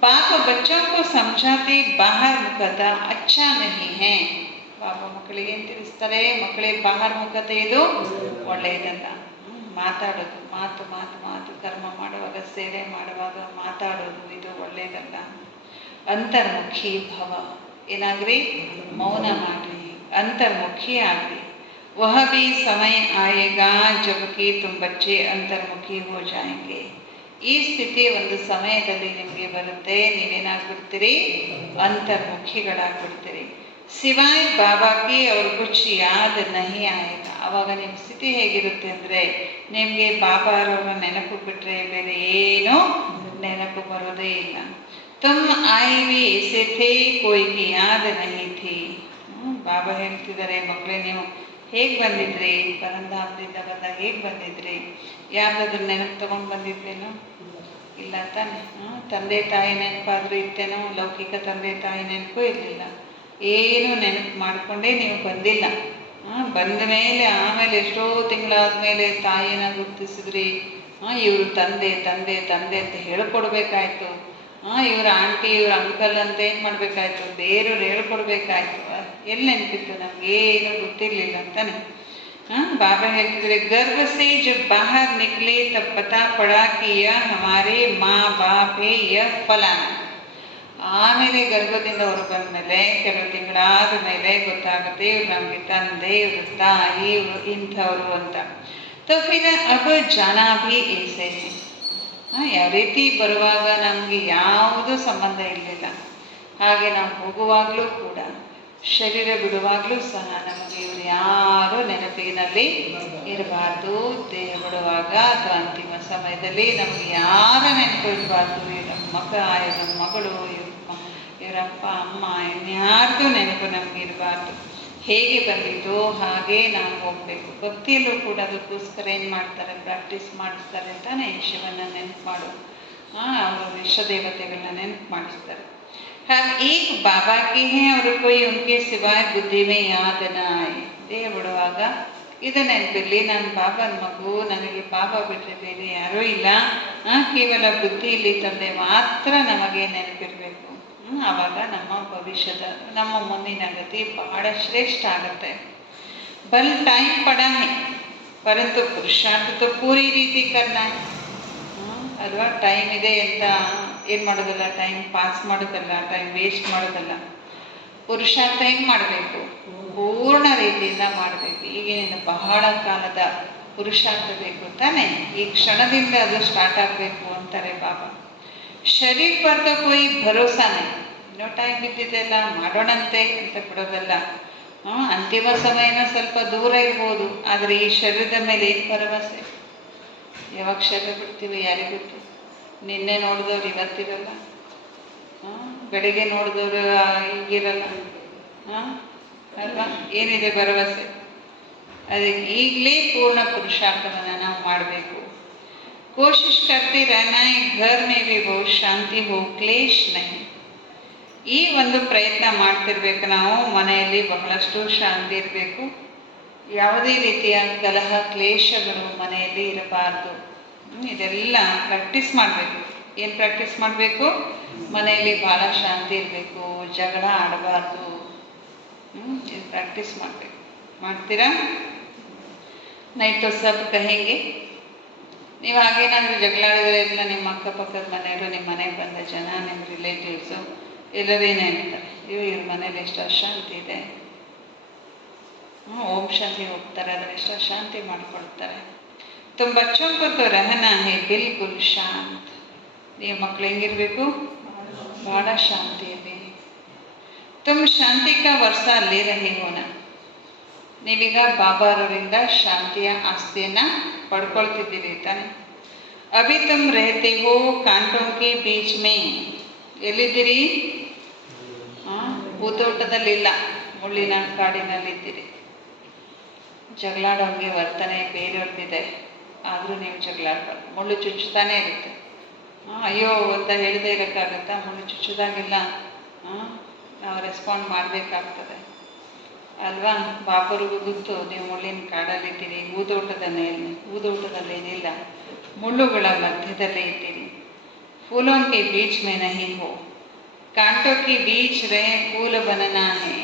ಬಾಬಾ ಬಚ್ಚೋं को समझाते बाहर मुखता अच्छा नहीं है. ಬಾಬಾ ಮಕ್ಕಳಿಗೆ ಏನು ತಿಳಿಸ್ತಾರೆ, ಮಕ್ಕಳೇ ಬಾಹರ್ ಮುಖತೆ ಇದು ಒಳ್ಳೆಯದಲ್ಲ. ಮಾತಾಡೋದು ಮಾತು ಮಾತು ಮಾತು, ಕರ್ಮ ಮಾಡುವಾಗ ಸೇವೆ ಮಾಡುವಾಗ ಮಾತಾಡೋದು ಇದು ಒಳ್ಳೆಯದಲ್ಲ. ಅಂತರ್ಮುಖಿ ಭವ, ಏನಾಗ್ರಿ ಮೌನ ಮಾಡ್ರಿ, ಅಂತರ್ಮುಖಿ ಆಗ್ರಿ. ವಹ ಭಿ ಸಮಯ ಆಯೇಗಾ ಜಬಕಿ ತುಮ್ ಬಚ್ಚೆ ಅಂತರ್ಮುಖಿ ಹೋ ಜಾಯಂಗೆ. ಈ ಸ್ಥಿತಿ ಒಂದು ಸಮಯದಲ್ಲಿ ನಿಮಗೆ ಬರುತ್ತೆ, ನೀವೇನಾಗ್ಬಿಡ್ತೀರಿ ಅಂತರ್ಮುಖಿಗಳಾಗ್ಬಿಡ್ತೀರಿ. ಸಿವಾಯ್ ಬಾಬಾಗೆ ಅವ್ರ ಕುಚ್ ಯಾದ್ ನಹಿ ಆಯೇಗ. ಅವಾಗ ನಿಮ್ಮ ಸ್ಥಿತಿ ಹೇಗಿರುತ್ತೆ ಅಂದರೆ ನಿಮಗೆ ಬಾಬಾರವ್ರ ನೆನಪು ಬಿಟ್ಟರೆ ಬೇರೆ ಏನೂ ನೆನಪು ಬರೋದೇ ಇಲ್ಲ. ತುಮ್ ಆಯಿ ಭಿ ಏಸೆ ಥೇ ಕೋಯಿ ಕಿ ಯಾದ್ ನಹಿ ಥಿ. ಬಾಬಾ ಹೇಳ್ತಿದ್ದಾರೆ, ಮಕ್ಕಳೇ ನೀವು ಹೇಗೆ ಬಂದಿದ್ರಿ, ಪರಂಧಾಮದಿಂದ ಬಂದಾಗ ಹೇಗೆ ಬಂದಿದ್ರಿ, ಯಾವ್ದಾದ್ರು ನೆನಪು ತಗೊಂಡು ಬಂದಿದ್ರೇನೋ ಇಲ್ಲ ತಾನೆ. ತಂದೆ ತಾಯಿ ನೆನಪಾದರೂ ಇತ್ತೇನೋ, ಲೌಕಿಕ ತಂದೆ ತಾಯಿ ನೆನಪು ಇರಲಿಲ್ಲ, ಏನು ನೆನಪು ಮಾಡಿಕೊಂಡೇ ನೀವು ಬಂದಿಲ್ಲ. ಬಂದ ಮೇಲೆ ಆಮೇಲೆ ಎಷ್ಟೋ ತಿಂಗಳಾದ್ಮೇಲೆ ತಾಯಿನ ಗುರುತಿಸಿದ್ರಿ, ಇವರು ತಂದೆ ತಂದೆ ತಂದೆ ಅಂತ ಹೇಳ್ಕೊಡ್ಬೇಕಾಯ್ತು, ಇವ್ರ ಆಂಟಿ ಇವ್ರ ಅಂಕಲ್ ಅಂತ ಏನು ಮಾಡಬೇಕಾಯ್ತು, ಬೇರೆಯವ್ರು ಹೇಳ್ಕೊಡ್ಬೇಕಾಯ್ತು. ಎಲ್ಲಿ ನೆನಪಿತ್ತು, ನಮಗೇನು ಗೊತ್ತಿರಲಿಲ್ಲ ಅಂತಾನೆ. ಬಾಬಾ ಹೇಳ್ತಿದ್ರೆ, ಗರ್ಭ ಸೇ ಜಬ್ ಬಾಹರ್ ನಿಕ್ಲೆ ತಬ್ ಪತಾ ಪಡಾ ಕಿ ಯಹ ಹಮಾರೆ ಮಾ ಬಾಪ್ ಹೇ ಯಹ ಫಲಾನ. ಆಮೇಲೆ ಗರ್ಭದಿಂದ ಹೊರ ಬಂದ ಮೇಲೆ ಕೆಲವು ತಿಂಗಳಾದ ಮೇಲೆ ಗೊತ್ತಾಗುತ್ತೆ ಇವ್ರು ನಮಗೆ ತಂದೆ, ಇವರು ತಾಯಿ, ಇವರು ಇಂಥವ್ರು ಅಂತ. ತೋ ಫಿರ್ ಅಬ್ ಜಾನಾ ಭಿ ಏಸೆ ಹೈ. ಯಾವ ರೀತಿ ಬರುವಾಗ ನಮಗೆ ಯಾವುದೂ ಸಂಬಂಧ ಇರಲಿಲ್ಲ, ಹಾಗೆ ನಾವು ಹೋಗುವಾಗಲೂ ಕೂಡ, ಶರೀರ ಬಿಡುವಾಗಲೂ ಸಹ ನಮಗೆ ಇವರು ಯಾರೂ ನೆನಪಿನಲ್ಲಿ ಇರಬಾರ್ದು. ದೇಹ ಬಿಡುವಾಗ ಅಥವಾ ಅಂತಿಮ ಸಮಯದಲ್ಲಿ ನಮಗೆ ಯಾರ ನೆನಪು ಇರಬಾರ್ದು. ಇವ್ರ ಮಗ, ಇವ್ರ ಮಗಳು, ಇವರಪ್ಪ ಅಮ್ಮ, ಇನ್ಯಾರ್ದು ನೆನಪು ನಮಗೆ ಇರಬಾರ್ದು. ಹೇಗೆ ಬಂದಿದ್ದೋ ಹಾಗೆ ನಾವು ಹೋಗಬೇಕು. ಭಕ್ತಿಯಲ್ಲೂ ಕೂಡ ಅದಕ್ಕೋಸ್ಕರ ಏನು ಮಾಡ್ತಾರೆ, ಪ್ರಾಕ್ಟೀಸ್ ಮಾಡಿಸ್ತಾರೆ ತಾನೇ, ಶಿವನ ನೆನಪು ಮಾಡೋದು, ಅವರು ಇಷ್ಟ ದೇವತೆಗಳನ್ನ ನೆನಪು ಮಾಡಿಸ್ತಾರೆ. ಹರ್ ಏಕ್ ಬಾಬಾ ಕೆ ಹೇ ಅವರು ಕೊಯ್ ಉನ್ಕೆ ಸಿವಾಯ್ ಬುದ್ಧಿ ಮೇ ಯಾದ್ ನ ಆಯೆ. ದೇಹ ಬಿಡುವಾಗ ಇದು ನೆನಪಿರಲಿ, ನನ್ನ ಬಾಬನ ಮಗು, ನನಗೆ ಬಾಬಾ ಬಿಟ್ಟರೆ ಬೇರೆ ಯಾರೂ ಇಲ್ಲ, ಕೇವಲ ಬುದ್ಧಿಯಲ್ಲಿ ತಂದೆ ಮಾತ್ರ ನಮಗೆ ನೆನಪಿರಬೇಕು. ಆವಾಗ ನಮ್ಮ ಭವಿಷ್ಯದ, ನಮ್ಮ ಮುಂದಿನ ಗತಿ ಬಹಳ ಶ್ರೇಷ್ಠ ಆಗುತ್ತೆ. ಬಲ್ ಟೈಮ್ ಪಡಾ ಹೈ ಪರಂತು ಪುರುಷಾರ್ಥ ತೋ ಪೂರಿ ರೀತಿ ಕರ್ನಾ ಹೈ. ಅಲ್ವಾ, ಟೈಮ್ ಇದೆ ಅಂತ ಏನು ಮಾಡೋದಲ್ಲ, ಟೈಮ್ ಪಾಸ್ ಮಾಡೋದಲ್ಲ, ಟೈಮ್ ವೇಸ್ಟ್ ಮಾಡೋದಲ್ಲ. ಪುರುಷಾರ್ಥ ಹೆಂಗೆ ಮಾಡಬೇಕು, ಪೂರ್ಣ ರೀತಿಯಿಂದ ಮಾಡಬೇಕು. ಈಗಿನ ಬಹಳ ಕಾಲದ ಪುರುಷಾರ್ಥ ಬೇಕು ತಾನೇ, ಈ ಕ್ಷಣದಿಂದ ಅದು ಸ್ಟಾರ್ಟ್ ಆಗಬೇಕು ಅಂತಾರೆ ಬಾಬಾ. ಶರೀರ ಪರ್ದ ಕೊಯ್ ಭರೋಸಾನೆ, ಇನ್ನೂ ಟೈಮ್ ಇದ್ದಿದ್ದೆಲ್ಲ ಮಾಡೋಣಂತೆ ಅಂತ ಬಿಡೋದಲ್ಲ. ಅಂತಿಮ ಸಮಯನ ಸ್ವಲ್ಪ ದೂರ ಇರ್ಬೋದು, ಆದರೆ ಈ ಶರೀರದ ಮೇಲೆ ಏನು ಭರವಸೆ, ಯಾವಾಗ ಶರೀರ ಬಿಡ್ತೀವಿ ಯಾರಿಗೊತ್ತು. ನಿನ್ನೆ ನೋಡಿದವ್ರು ಇವತ್ತಿರಲ್ಲ, ಬೆಳಿಗ್ಗೆ ನೋಡಿದವರು ಈಗಿರಲ್ಲ ಅಲ್ವಾ. ಏನಿದೆ ಭರವಸೆ? ಅದಕ್ಕೆ ಈಗಲೇ ಪೂರ್ಣ ಪುರುಷಾರ್ಥವನ್ನು ನಾವು ಮಾಡಬೇಕು. ಕೋಶಿಶ್ ಕರ್ತಿ रहना है घर में भी बहुत ಶಾಂತಿ हो ಕ್ಲೇಶ್ नहीं. ಈ ಒಂದು ಪ್ರಯತ್ನ ಮಾಡ್ತಿರ್ಬೇಕು ನಾವು, ಮನೆಯಲ್ಲಿ ಬಹಳಷ್ಟು ಶಾಂತಿ ಇರಬೇಕು, ಯಾವುದೇ ರೀತಿಯ ಕಲಹ ಕ್ಲೇಶಗಳು ಮನೆಯಲ್ಲಿ ಇರಬಾರ್ದು. ಇದೆಲ್ಲ ಪ್ರಾಕ್ಟೀಸ್ ಮಾಡಬೇಕು. ಏನು ಪ್ರಾಕ್ಟೀಸ್ ಮಾಡಬೇಕು? ಮನೆಯಲ್ಲಿ ಭಾಳ ಶಾಂತಿ ಇರಬೇಕು, ಜಗಳ ಆಡಬಾರ್ದು. ಇದು ಪ್ರಾಕ್ಟೀಸ್ ಮಾಡಬೇಕು. ಮಾಡ್ತೀರಾ? ನೈಟು ಸಬ್ ಕಹೆಂಗೆ. ನೀವು ಹಾಗೇನಾದರೂ ಜಗಳ ಆಡಿದ್ರೆ ಎಲ್ಲ ನಿಮ್ಮ ಅಕ್ಕಪಕ್ಕದ ಮನೆಯವರು, ನಿಮ್ಮ ಮನೆಗೆ ಬಂದ ಜನ, ನಿಮ್ಮ ರಿಲೇಟಿವ್ಸು ಎಲ್ಲರೇನು ಹೇಳ್ತಾರೆ, ಇವ್ರ ಮನೇಲಿ ಎಷ್ಟು ಅಶಾಂತಿ ಇದೆ, ಓಂ ಶಾಂತಿ ಹೋಗ್ತಾರೆ, ಅದನ್ನು ಎಷ್ಟು ಅಶಾಂತಿ ಮಾಡಿಕೊಳ್ತಾರೆ. ತುಮ್ ಬಚ್ಚೋं को तो रहना है बिल्कुल शांत. ನೀವು ಮಕ್ಕಳು ಹೆಂಗಿರಬೇಕು? ಭಾಳ ಶಾಂತಿಯಲ್ಲಿ. ತುಮ್ ಶಾಂತಿ ಕಾ ವರ್ಷ ಲೇ ರಹೆ ಹೋನ. ನೀವೀಗ ಬಾಬಾರವರಿಂದ ಶಾಂತಿಯ ಆಸ್ತಿಯನ್ನು ಪಡ್ಕೊಳ್ತಿದ್ದೀರಿ ತಾನೆ. ಅಭಿ ತುಮ್ ರಹತೆ ಹೋ ಕಾಂಟೋ ಕೆ ಬೀಚ್ ಮೇ. ಎಲ್ಲಿದ್ದೀರಿ? ಭೂತೋಟದಲ್ಲಿಲ್ಲ, ಮುಳ್ಳಿನ ಕಾಡಿನಲ್ಲಿದ್ದೀರಿ. ಜಗಳಾಡೋಂಗೆ ವರ್ತನೆ ಬೇರೆಯವ್ರದ್ದಿದೆ, ಆದರೂ ನೀವು ಜಗಳಾಡ್ಬಾರ್ದು. ಮುಳ್ಳು ಚುಚ್ಚುತ್ತಾನೇ ಇರುತ್ತೆ. ಅಯ್ಯೋ ಅಂತ ಹೇಳದೇ ಇರೋಕ್ಕಾಗತ್ತಾ? ಮುಳ್ಳು ಚುಚ್ಚೋದಾಗೆಲ್ಲ ನಾವು ರೆಸ್ಪಾಂಡ್ ಮಾಡಬೇಕಾಗ್ತದೆ ಅಲ್ವಾ? ಬಾಬರಿಗೂ ಗೊತ್ತು ನೀವು ಮುಳ್ಳಿನ ಕಾಡಲ್ಲಿದ್ದೀರಿ, ಊದೋಟದಲ್ಲೇನಿಲ್ಲ, ಮುಳ್ಳುಗಳ ಮಧ್ಯದಲ್ಲೇ ಇದ್ದೀರಿ. फूलों के बीच में नहीं हो, कांटों के बीच रहे फूल बनना है.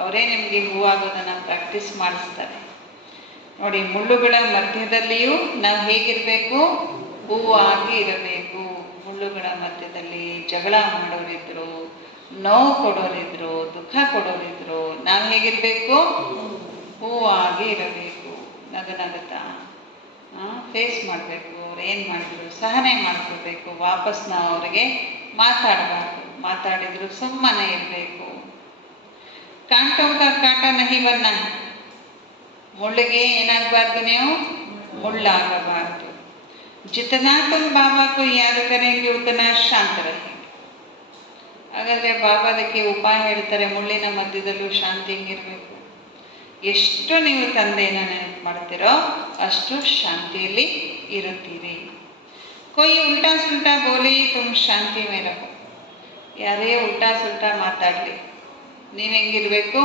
ಅವರೇ ನಿಮಗೆ ಹೂವಾಗೋದನ್ನು ಪ್ರಾಕ್ಟೀಸ್ ಮಾಡಿಸ್ತಾರೆ ನೋಡಿ. ಮುಳ್ಳುಗಳ ಮಧ್ಯದಲ್ಲಿಯೂ ನಾವು ಹೇಗಿರಬೇಕು? ಹೂವಾಗಿ ಇರಬೇಕು. ಮುಳ್ಳುಗಳ ಮಧ್ಯದಲ್ಲಿ ಜಗಳ ಮಾಡೋರಿದ್ರು, ನೋವು ಕೊಡೋರಿದ್ರು, ದುಃಖ ಕೊಡೋರಿದ್ರು, ನಾವು ಹೇಗಿರಬೇಕು? ಹೂವಾಗಿ ಇರಬೇಕು. ನಗನಗುತ್ತಾ ಫೇಸ್ ಮಾಡಬೇಕು. ಅವ್ರು ಏನು ಮಾಡಿದ್ರು ಸಹನೆ ಮಾಡ್ಕೋಬೇಕು. ವಾಪಸ್ ನಾವು ಅವ್ರಿಗೆ ಮಾತಾಡಬಾರ್ದು. ಮಾತಾಡಿದ್ರು ಸುಮ್ಮನೆ ಇರಬೇಕು. ಕಾಂಟೋಂ ಕಾ ಕಾಟ ನಹಿ ಬನ್ನ, ಮುಳ್ಳಿಗೆ ಏನಾಗಬಾರ್ದು, ನೀವು ಮುಳ್ಳಾಗಬಾರ್ದು. ಜಿತನಾ ತುಮ್ ಬಾಬಾ ಕೋ ಯಾದ ಕರೆಂಗೆ ಉತನಾ ಶಾಂತ ರಹೇಂಗೆ. ಹಾಗಾದರೆ ಬಾಬಾ ಅದಕ್ಕೆ ಉಪಾಯ ಹೇಳ್ತಾರೆ, ಮುಳ್ಳಿನ ಮಧ್ಯದಲ್ಲೂ ಶಾಂತಿ ಇರಬೇಕು. ಎಷ್ಟು ನೀವು ತಂದೆನ ನೆನಪು ಮಾಡ್ತೀರೋ ಅಷ್ಟು ಶಾಂತಿಯಲ್ಲಿ ಇರುತ್ತೀರಿ. ಕೊಯ್ ಉಲ್ಟಾ ಸುಲ್ಟಾ ಬೋಲಿ ತುಮ್ ಶಾಂತಿ ಮೇ ರಹೋ. ಯಾರೇ ಉಲ್ಟಾ ಸುಲ್ಟಾ ಮಾತಾಡಲಿ, ನೀವು ಹೆಂಗಿರಬೇಕು?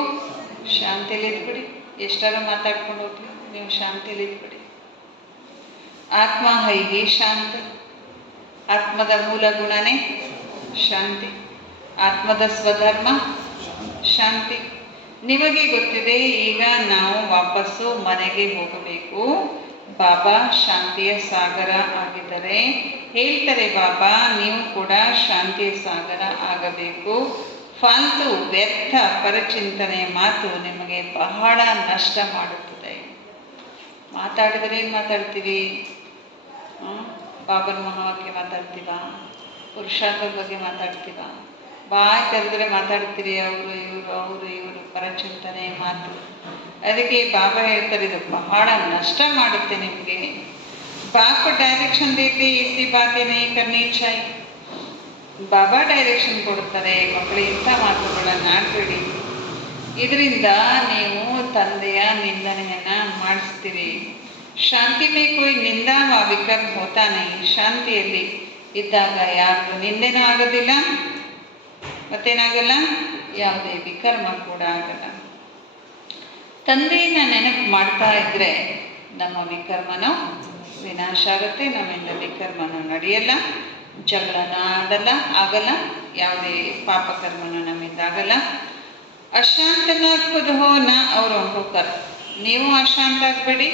ಶಾಂತಿಯಲ್ಲಿ ಇದ್ಬಿಡಿ. ಎಷ್ಟಾರು ಮಾತಾಡ್ಕೊಂಡು ಹೋಗ್ಲಿ, ನೀವು ಶಾಂತಿಯಲ್ಲಿ ಇದ್ಬಿಡಿ. ಆತ್ಮ ಹೈಗೆ ಶಾಂತ. ಆತ್ಮದ ಮೂಲ ಗುಣನೇ ಶಾಂತಿ. ಆತ್ಮದ ಸ್ವಧರ್ಮ ಶಾಂತಿ. ನಿಮಗೆ ಗೊತ್ತಿದೆ, ಈಗ ನಾವು ವಾಪಸ್ಸು ಮನೆಗೆ ಹೋಗಬೇಕು. ಬಾಬಾ ಶಾಂತಿಯ ಸಾಗರ ಆಗಿದ್ದಾರೆ. ಹೇಳ್ತಾರೆ ಬಾಬಾ, ನೀವು ಕೂಡ ಶಾಂತಿಯ ಸಾಗರ ಆಗಬೇಕು. ಫಾಲ್ತು ವ್ಯರ್ಥ ಪರಚಿಂತನೆ ಮಾತು ನಿಮಗೆ ಬಹಳ ನಷ್ಟ ಮಾಡುತ್ತದೆ. ಮಾತಾಡಿದರೆ ಏನು ಮಾತಾಡ್ತೀವಿ? ಬಾಬನ ಮಹಾವಾಕ್ಯ ಮಾತಾಡ್ತೀವ? ಪುರುಷಾರ್ಥದ ಬಗ್ಗೆ ಮಾತಾಡ್ತೀವ? ಬಾಯಿ ತೆರೆದ್ರೆ ಮಾತಾಡ್ತೀರಿ, ಅವರು ಇವರು ಪರಚಿಂತನೆ ಮಾತು. ಅದಕ್ಕೆ ಬಾಬಾ ಹೇಳ್ತಾರೆ, ಇದು ಬಹಳ ನಷ್ಟ ಮಾಡುತ್ತೆ ನಿಮಗೆ. ಬಾಪ ಡೈರೆಕ್ಷನ್ ದೇತೆ ಇಸಿ ಬಾತೆ ನೈ ಕರ್ನಿ ಚಾಹಿ. ಬಾಬಾ ಡೈರೆಕ್ಷನ್ ಕೊಡ್ತಾರೆ, ಮಕ್ಕಳು ಇಂಥ ಮಾತುಗಳನ್ನು ಆಡಬೇಡಿ. ಇದರಿಂದ ನೀವು ತಂದೆಯ ನಿಂದನೆಯನ್ನು ಮಾಡಿಸ್ತೀರಿ. ಶಾಂತಿ ಮೇ ಕೋಯಿ ನಿಂದಾ ವ ವಿಕರ್ಮ ಹೋತಾ ನೈ. ಶಾಂತಿಯಲ್ಲಿ ಇದ್ದಾಗ ಯಾರಿಗೂ ನಿಂದೆನೂ ಆಗೋದಿಲ್ಲ, ಮತ್ತೇನಾಗಲ್ಲ, ಯಾವುದೇ ವಿಕರ್ಮ ಕೂಡ ಆಗಲ್ಲ. ತಂದೆಯನ್ನು ನೆನಪು ಮಾಡ್ತಾ ಇದ್ದರೆ ನಮ್ಮ ವಿಕರ್ಮನೂ ವಿನಾಶ ಆಗುತ್ತೆ. ನಮ್ಮಿಂದ ವಿಕರ್ಮನೂ ನಡೆಯಲ್ಲ, ಜಗಳನೂ ಆಗಲ್ಲ, ಯಾವುದೇ ಪಾಪಕರ್ಮನೂ ನಮ್ಮಿಂದ ಆಗಲ್ಲ. ಅಶಾಂತನ ಖುದ್ ಹೋ ನ ಅವ್ರು ಕರ್. ನೀವು ಅಶಾಂತ ಆಗಬೇಡಿ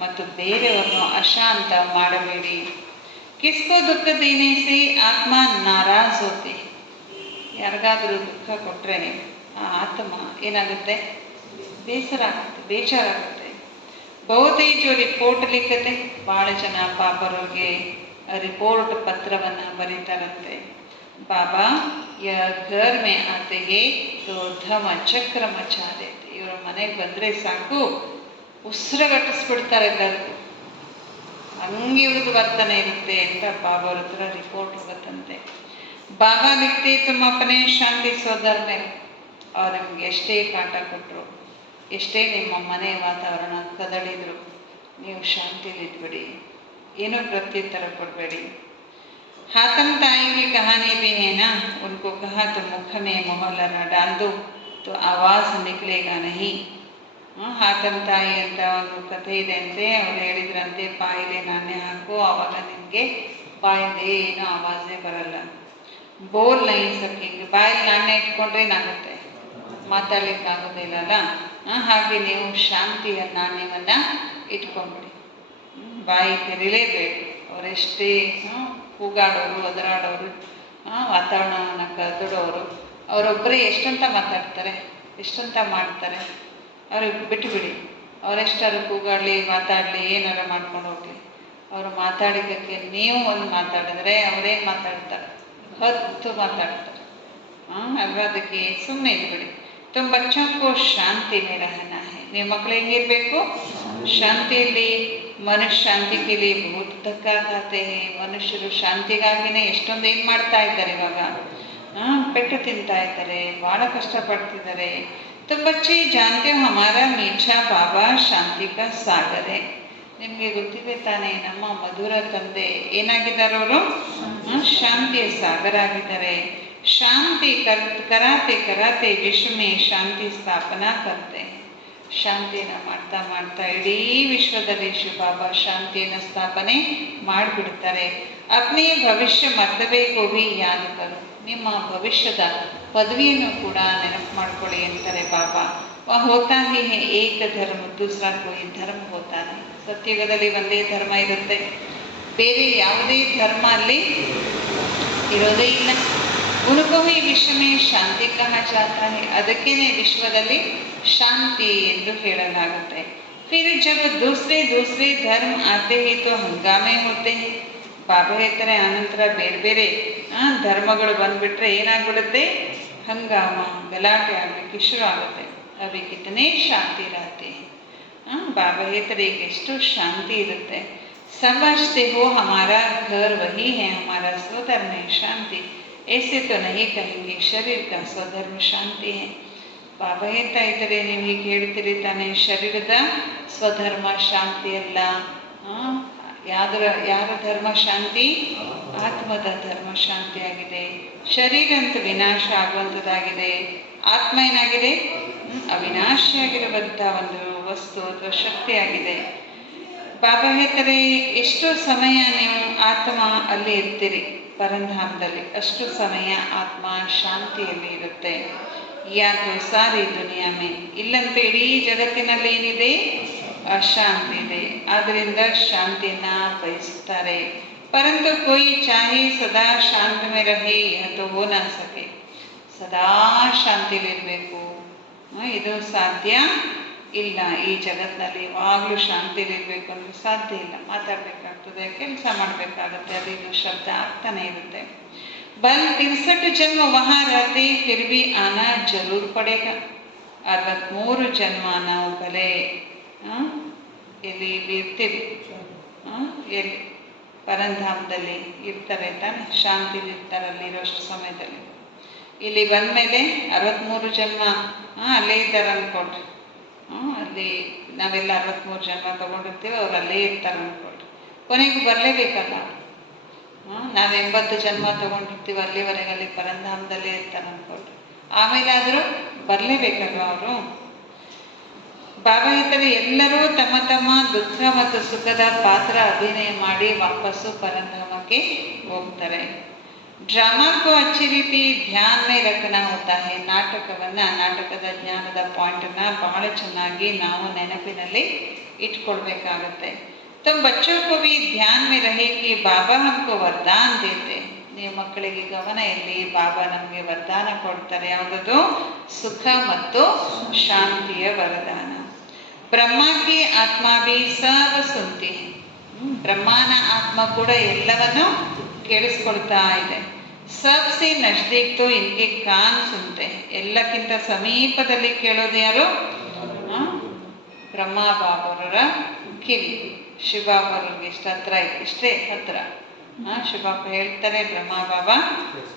ಮತ್ತು ಬೇರೆಯವ್ರನ್ನು ಅಶಾಂತ ಮಾಡಬೇಡಿ. ಕಿಸ್ಕೋ ದುಃಖ ದೇನೆ ಸೆ ಆತ್ಮ ನಾರಾಜ್ ಹೋತೆ. ಯಾರಿಗಾದರೂ ದುಃಖ ಕೊಟ್ಟರೆ ಆ ಆತ್ಮ ಏನಾಗುತ್ತೆ? ಬೇಜಾರಾಗುತ್ತೆ. ಬಹುತೇ ಜೋ ರಿಪೋರ್ಟ್ ಲಿಖತೆ. ಭಾಳ ಜನ ಪಾಪರೋಗೆ ರಿಪೋರ್ಟ್ ಪತ್ರವನ್ನು ಬರೀತಾರಂತೆ. ಬಾಬಾ ಯ ಘರ್ ಮೇ ಆತೆ ಹೇ ತೋ ಧಮ ಚಕ್ರ ಮಚಾ ದೇತೆ. ಇವ್ರ ಮನೆಗೆ ಬಂದರೆ ಸಾಕು, ಉಸಿರುಗಟ್ಟಿಸ್ಬಿಡ್ತಾರೆ ಎಲ್ಲರಿಗೂ. ಹಂಗೆ ಇವ್ರದ್ದು ವರ್ತನೆ ಇರುತ್ತೆ ಅಂತ ಬಾಬಾ ಅವ್ರ ಹತ್ರ ರಿಪೋರ್ಟ್ ಹೋಗುತ್ತಂತೆ. ಬಾಬಾ लिखते तुम अपने ಶಾಂತಿ ಸೋದರ ಮೇಲೆ. ಅವ್ರು ನಿಮ್ಗೆ ಎಷ್ಟೇ ಕಾಟ ಕೊಟ್ಟರು, ಎಷ್ಟೇ ನಿಮ್ಮ ಮನೆ ವಾತಾವರಣ ಕದಡಿದ್ರು, ನೀವು ಶಾಂತಿಯಲ್ಲಿ ಇದ್ಬಿಡಿ, ಏನೂ ಪ್ರತ್ಯುತ್ತರ ಕೊಡಬೇಡಿ. हातम ताई की कहानी भी है ना, उनको कहा तो मुख में मोहल्ला न डाल दो तो आवाज़ निकलेगा नहीं. ಹಾತಂ ತಾಯಿ ಅಂತ ಒಂದು ಕಥೆ ಇದೆ ಅಂತೆ. ಅವ್ರು ಹೇಳಿದ್ರಂತೆ, ಬಾಯಿಲೆ ನಾಣ್ಯ ಹಾಕು, ಆವಾಗ ನಿನಗೆ ಬಾಯಿಂದ ಏನೂ ಆವಾಜೇ ಬರಲ್ಲ. ಬೋಲ್ ನೈ ಸಕಿಂಗ್. ಬಾಯಲ್ಲಿ ನಾಣ್ಯ ಇಟ್ಕೊಂಡ್ರೆ ಏನಾಗುತ್ತೆ? ಮಾತಾಡ್ಲಿಕ್ಕಾಗೋದಿಲ್ಲಲ್ಲ. ಹಾಗೆ ನೀವು ಶಾಂತಿಯ ನಾಣ್ಯವನ್ನು ಇಟ್ಕೊಂಡ್ಬಿಡಿ. ಬಾಯಿ ತೆರಿಲೇಬೇಕು. ಅವರೆಷ್ಟೇ ಕೂಗಾಡೋರು, ಒದರಾಡೋರು, ವಾತಾವರಣವನ್ನು ಕದಡೋರು, ಅವರೊಬ್ಬರೇ ಎಷ್ಟಂತ ಮಾತಾಡ್ತಾರೆ, ಎಷ್ಟಂತ ಮಾಡ್ತಾರೆ. ಅವ್ರಿಗೆ ಬಿಟ್ಟುಬಿಡಿ. ಅವರೆಷ್ಟಾರು ಕೂಗಾಡಲಿ, ಮಾತಾಡಲಿ, ಏನಾರು ಮಾಡ್ಕೊಂಡು ಹೋಗಲಿ. ಅವರು ಮಾತಾಡಿದ್ದಕ್ಕೆ ನೀವು ಒಂದು ಮಾತಾಡಿದ್ರೆ ಅವರೇನು ಮಾತಾಡ್ತಾರೆ? 10 ಮಾತಾಡ್ತಾರೆ ಅಲ್ವಾ? ಅದಕ್ಕೆ ಸುಮ್ಮನೆ ಇದ್ಬಿಡಿ. ತುಂಬ ಬಚ್ಚೋಕ್ಕೂ ಶಾಂತಿ ಮೇಲೆ रहना है. ನೀವು ಮಕ್ಕಳು ಹೆಂಗಿರಬೇಕು? ಶಾಂತಿಯಲ್ಲಿ. ಮನುಷ್ಯ ಶಾಂತಿಗೆ लिए बहुत धक्का खाते हैं. ಮನುಷ್ಯರು ಶಾಂತಿಗಾಗಿನೇ ಎಷ್ಟೊಂದು ಏನು ಮಾಡ್ತಾ ಇದ್ದಾರೆ ಇವಾಗ? ಪೆಟ್ಟು ತಿಂತಾ ಇದ್ದಾರೆ, ಭಾಳ ಕಷ್ಟಪಡ್ತಿದ್ದಾರೆ. तो बच्चे जानते हो हमारा मीठा बाबा शांति का सागर है. ನಿಮಗೆ ಗೊತ್ತಿದೆ ತಾನೇ, ನಮ್ಮ ಮಧುರ ತಂದೆ ಏನಾಗಿದ್ದಾರೆ ಅವರು? ಶಾಂತಿಯ ಸಾಗರ ಆಗಿದ್ದಾರೆ. ಶಾಂತಿ ಕರಾತೆ ಕರಾತೆ ವಿಶ್ವ ಮೇ ಶಾಂತಿ ಸ್ಥಾಪನಾ ಕರ್ತೆ. ಶಾಂತಿಯನ್ನು ಮಾಡ್ತಾ ಮಾಡ್ತಾ ಇಡೀ ವಿಶ್ವದಲ್ಲಿ ಶಿವಬಾಬಾ ಶಾಂತಿಯನ್ನು ಸ್ಥಾಪನೆ ಮಾಡಿಬಿಡ್ತಾರೆ. ಅಪ್ನೇ ಭವಿಷ್ಯ ಮರ್ತಬೇ ಗೋವಿ ಯಾದಕರು. ನಿಮ್ಮ ಭವಿಷ್ಯದ ಪದವಿಯನ್ನು ಕೂಡ ನೆನಪು ಮಾಡ್ಕೊಳ್ಳಿ ಅಂತಾರೆ ಬಾಬಾ. ಹೋತಾ ಹಿ ಹೇ ಏಕ ಧರ್ಮ ದೂಸರಾ ಕೋಯಿ ಧರ್ಮ ಹೋತಾನೆ. ಸತ್ಯುಗದಲ್ಲಿ ಒಂದೇ ಧರ್ಮ ಇರುತ್ತೆ, ಬೇರೆ ಯಾವುದೇ ಧರ್ಮ ಅಲ್ಲಿ ಇರೋದೇ ಇಲ್ಲ. ಉनको ही विश्व में शांति कहा जाता है. ಅದಕ್ಕೇನೆ ವಿಶ್ವದಲ್ಲಿ ಶಾಂತಿ ಎಂದು ಹೇಳಲಾಗುತ್ತೆ. फिर जब दूसरे दूसरे धर्म आते हैं तो हंगामे होते हैं. ಬಾಬಾ ಹೇಳ್ತಾರೆ ಆನಂತರ ಬೇರೆ ಬೇರೆ ಧರ್ಮಗಳು ಬಂದ್ಬಿಟ್ರೆ ಏನಾಗ್ಬಿಡುತ್ತೆ? ಹಂಗಾಮ, ಗಲಾಟೆ ಆಗಲಿಕ್ಕೆ ಶುರು ಆಗುತ್ತೆ. ಅವಿ ಕಿತನೆ ಶಾಂತಿ रहते हैं. ಬಾಬಾ ಹೇಳ್ತಾರೆ ಈಗ ಎಷ್ಟು ಶಾಂತಿ ಇರುತ್ತೆ. समझते हो हमारा घर वही है, हमारा स्वधर्म है शांति. ऐसे तो नहीं कहेंगे शरीर का स्वधर्म शांति है. ಬಾಬಾ ಹೇಳ್ತಾ ಇದ್ದಾರೆ, ನೀವು ಹೀಗೆ ಹೇಳ್ತೀರಿ ತಾನೆ, ಶರೀರದ ಸ್ವಧರ್ಮ ಶಾಂತಿ ಅಲ್ಲ. ಯಾರ ಧರ್ಮ ಶಾಂತಿ? ಆತ್ಮದ ಧರ್ಮ ಶಾಂತಿ ಆಗಿದೆ. ಶರೀರ ಅಂತೂ ವಿನಾಶ ಆಗುವಂಥದ್ದಾಗಿದೆ. ಆತ್ಮ ಏನಾಗಿದೆ? ಅವಿನಾಶಿಯಾಗಿರುವಂಥ ಒಂದು ವಸ್ತು ಅಥವಾ ಶಕ್ತಿಯಾಗಿದೆ. ಬಾಬಾ ಹೇಳ್ತಾರೆ ಎಷ್ಟು ಸಮಯ ನೀವು ಆತ್ಮ ಅಲ್ಲಿ ಇರ್ತೀರಿ ಪರಂಧಾಮದಲ್ಲಿ, ಅಷ್ಟು ಸಮಯ ಆತ್ಮ ಶಾಂತಿಯಲ್ಲಿ ಇರುತ್ತೆ. ಯಾಕೋ ಸಾರಿ ದುನಿಯಾ ಮೇ, ಇಲ್ಲಂತೂ ಇಡೀ ಜಗತ್ತಿನಲ್ಲಿ ಏನಿದೆ? ಅಶಾಂತಿ ಇದೆ. ಆದ್ದರಿಂದ ಶಾಂತಿಯನ್ನ ಬಯಸುತ್ತಾರೆ. ಪರಂತು ಕೋಯಿ ಚಾಹೆ ಸದಾ ಶಾಂತ ಮೇ ರಹೆ ಯಹ ಹೋ ನ ಸಕೆ. ಸದಾ ಶಾಂತಿಲಿರಬೇಕು, ಇದು ಸಾಧ್ಯ ಇಲ್ಲ. ಈ ಜಗತ್ತಿನಲ್ಲಿ ಯಾವಾಗಲೂ ಶಾಂತಿಲಿರಬೇಕು ಅಂದ್ರೆ ಸಾಧ್ಯ ಇಲ್ಲ. ಮಾತಾಡಬೇಕಾಗ್ತದೆ, ಕೆಲಸ ಮಾಡಬೇಕಾಗತ್ತೆ, ಅದು ಇದು ಶಬ್ದ ಆಗ್ತಾನೆ ಇರುತ್ತೆ. ಬಲ್ 63 ಜನ್ಮ ವಹಾ ರಹತೆ ಫಿರ್ ಭಿ ಆನಾ ಜರೂರ್ ಪಡೇಗಾ. 63 ಜನ್ಮ ನಾವು ಭಲೆ ಇಲ್ಲಿ ಇರ್ತೀವಿ, ಎಲ್ಲಿ ಪರಂಧಾಮದಲ್ಲಿ ಇರ್ತಾರೆ ತಾನೆ, ಶಾಂತಿಲಿ ಇರ್ತಾರೆ ಅಲ್ಲಿರೋಷ್ಟು ಸಮಯದಲ್ಲಿ. ಇಲ್ಲಿ ಬಂದಮೇಲೆ 63 ಜನ್ಮ ಅಲ್ಲೇ ಇದ್ದಾರೆ ಅಂದ್ಕೊಳ್ರಿ. ಅಲ್ಲಿ ನಾವೆಲ್ಲ 63 ಜನ್ಮ ತೊಗೊಂಡಿರ್ತೀವಿ, ಅವ್ರು ಅಲ್ಲೇ ಇರ್ತಾರೆ ಅಂದ್ಕೊಳ್ರಿ. ಕೊನೆಗೂ ಬರಲೇಬೇಕಲ್ಲ. ನಾವು 80 ಜನ್ಮ ತೊಗೊಂಡಿರ್ತೀವಿ, ಅಲ್ಲಿವರೆಗೆ ಅಲ್ಲಿ ಪರಂಧಾಮದಲ್ಲೇ ಇರ್ತಾರೆ ಅಂದ್ಕೊಳ್ರಿ. ಆಮೇಲಾದರೂ ಬರಲೇಬೇಕಲ್ವ ಅವರು. ಬಾಬಾ ಹೇಳ್ತಾರೆ ಎಲ್ಲರೂ ತಮ್ಮ ತಮ್ಮ ದುಃಖ ಮತ್ತು ಸುಖದ ಪಾತ್ರ ಅಭಿನಯ ಮಾಡಿ ವಾಪಸ್ಸು ಪರಂಧಾಮಕ್ಕೆ ಹೋಗ್ತಾರೆ. ಡ್ರಾಮಾ ಕೋ ಅಚ್ಚಿ ರೀತಿ ಧ್ಯಾನ ಮೇ ರಖನಾ ಹೋತಾ ಹೈ. ನಾಟಕದ ಜ್ಞಾನದ ಪಾಯಿಂಟನ್ನು ಬಹಳ ಚೆನ್ನಾಗಿ ನಾವು ನೆನಪಿನಲ್ಲಿ ಇಟ್ಕೊಳ್ಬೇಕಾಗತ್ತೆ. तो बच्चों को भी ध्यान में रहे कि बाबा हमको वरदान देते. ನೀವು ಮಕ್ಕಳಿಗೆ ಗಮನ ಇರಲಿ, ಬಾಬಾ ನಮಗೆ ವರದಾನ ಕೊಡ್ತಾರೆ. ಯಾವುದದು? ಸುಖ ಮತ್ತು ಶಾಂತಿಯ ವರದಾನ. ಬ್ರಹ್ಮಕ್ಕೆ ಆತ್ಮ ಬಿ ಸಬ ಸುಂತಿ. ಬ್ರಹ್ಮನ ಆತ್ಮ ಕೂಡ ಎಲ್ಲವನ್ನು ಕೇಳಿಸ್ಕೊಳ್ತಾ ಇದೆ. ಸಬ್ಸೆ ನಜ್ದೀಕ್ ತೋ ಇನ್ಕೆ ಕಾನ್ ಸುನ್ತೆ. ಎಲ್ಲಕ್ಕಿಂತ ಸಮೀಪದಲ್ಲಿ ಕೇಳೋದು ಯಾರು? ಬ್ರಹ್ಮ ಬಾಬರವರ ಕಿವಿ. ಶಿವಬಾಬರಿಗೆ ಇಷ್ಟ ಹತ್ರ ಇದೆ, ಇಷ್ಟೇ ಹತ್ರ. ಶಿವಬಾಬ ಹೇಳ್ತಾರೆ, ಬ್ರಹ್ಮ ಬಾಬಾ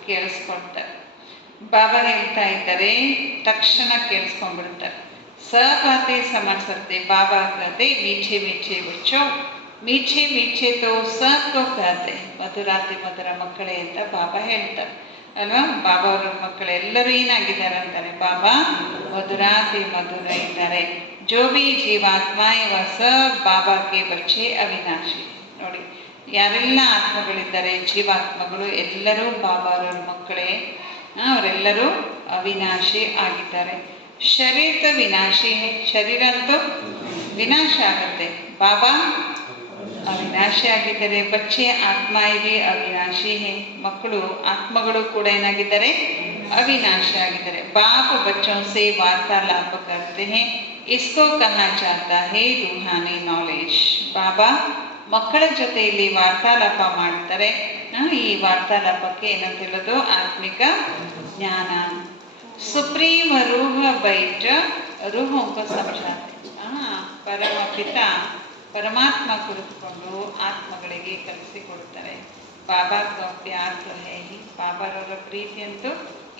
ಕೇಳಿಸ್ಕೊಳ್ತಾರೆ. ಬಾಬಾ ಹೇಳ್ತಾ ಇದ್ದಾರೆ, ತಕ್ಷಣ ಕೇಳಿಸ್ಕೊಂಡ್ಬಿಡ್ತಾರೆ. ಸಪಾತೆ ಸಮರ್ಸತ್ತೆ. ಬಾಬಾ ಕತೆ ಮೀಠೆ ಮೀಠೆ ಬಚ್ಚೋ. ಮೀಠೆ ಮೀಠೆ ತೋ ಸಬ್ಕೋ ಕತೆ. ಮಧುರಾತಿ ಮಧುರ ಮಕ್ಕಳೇ ಅಂತ ಬಾಬಾ ಹೇಳ್ತಾರೆ ಅಲ್ವಾ. ಬಾಬಾ ಅವ್ರ ಮಕ್ಕಳು ಎಲ್ಲರೂ ಏನಾಗಿದ್ದಾರೆ ಅಂತಾರೆ, ಬಾಬಾ ಮಧುರಾತಿ ಮಧುರ ಇದ್ದಾರೆ. जो भी ಜೀವಾತ್ಮಾಯ್ ವಸ ಬಾಬಾಕ್ಕೆ ಬಚ್ಚೆ ಅವಿನಾಶಿ. ನೋಡಿ, ಯಾರೆಲ್ಲ ಆತ್ಮಗಳಿದ್ದಾರೆ, ಜೀವಾತ್ಮಗಳು ಎಲ್ಲರೂ ಬಾಬಾರವ್ರ ಮಕ್ಕಳೇ. ಅವರೆಲ್ಲರೂ ಅವಿನಾಶಿ ಆಗಿದ್ದಾರೆ. ಶರೀರ ವಿನಾಶಿ, ಶರೀರ ಅಂತೂ ವಿನಾಶ ಆಗುತ್ತೆ. ಬಾಬಾ ಅವಿನಾಶಿ ಆಗಿದ್ದಾರೆ. ಬಚ್ಚೆ ಆತ್ಮಾಯಿ ಅವಿನಾಶಿ ಹೇ. ಮಕ್ಕಳು ಆತ್ಮಗಳು ಕೂಡ ಏನಾಗಿದ್ದಾರೆ? ಅವಿನಾಶಿ ಆಗಿದ್ದಾರೆ. ಬಾಪ ಬಚ್ಚೋं से वार्तालाप करते हैं, इसको कहा जाता है रूहानी नॉलेज. ಬಾಬಾ ಮಕ್ಕಳ ಜೊತೆಯಲ್ಲಿ ವಾರ್ತಾಲಾಪ ಮಾಡ್ತಾರೆ. ಈ ವಾರ್ತಾಲಾಪಕ್ಕೆ ಏನಂತ ಹೇಳೋದು? ಆತ್ಮಿಕ ಜ್ಞಾನ. ಸುಪ್ರೀಂ ರೂಹ ಬೈಟ್ ರೂಹೋं को समझाते. ಪರಮ ಪಿತಾ ಪರಮಾತ್ಮ ಕುಳಿತುಕೊಂಡು ಆತ್ಮಗಳಿಗೆ ಕಲಿಸಿಕೊಡ್ತಾರೆ. ಬಾಬಾ ಪ್ಯಾರ್ ತೋ ಹೈ. ಬಾಬಾರವರ ಪ್ರೀತಿ ಅಂತೂ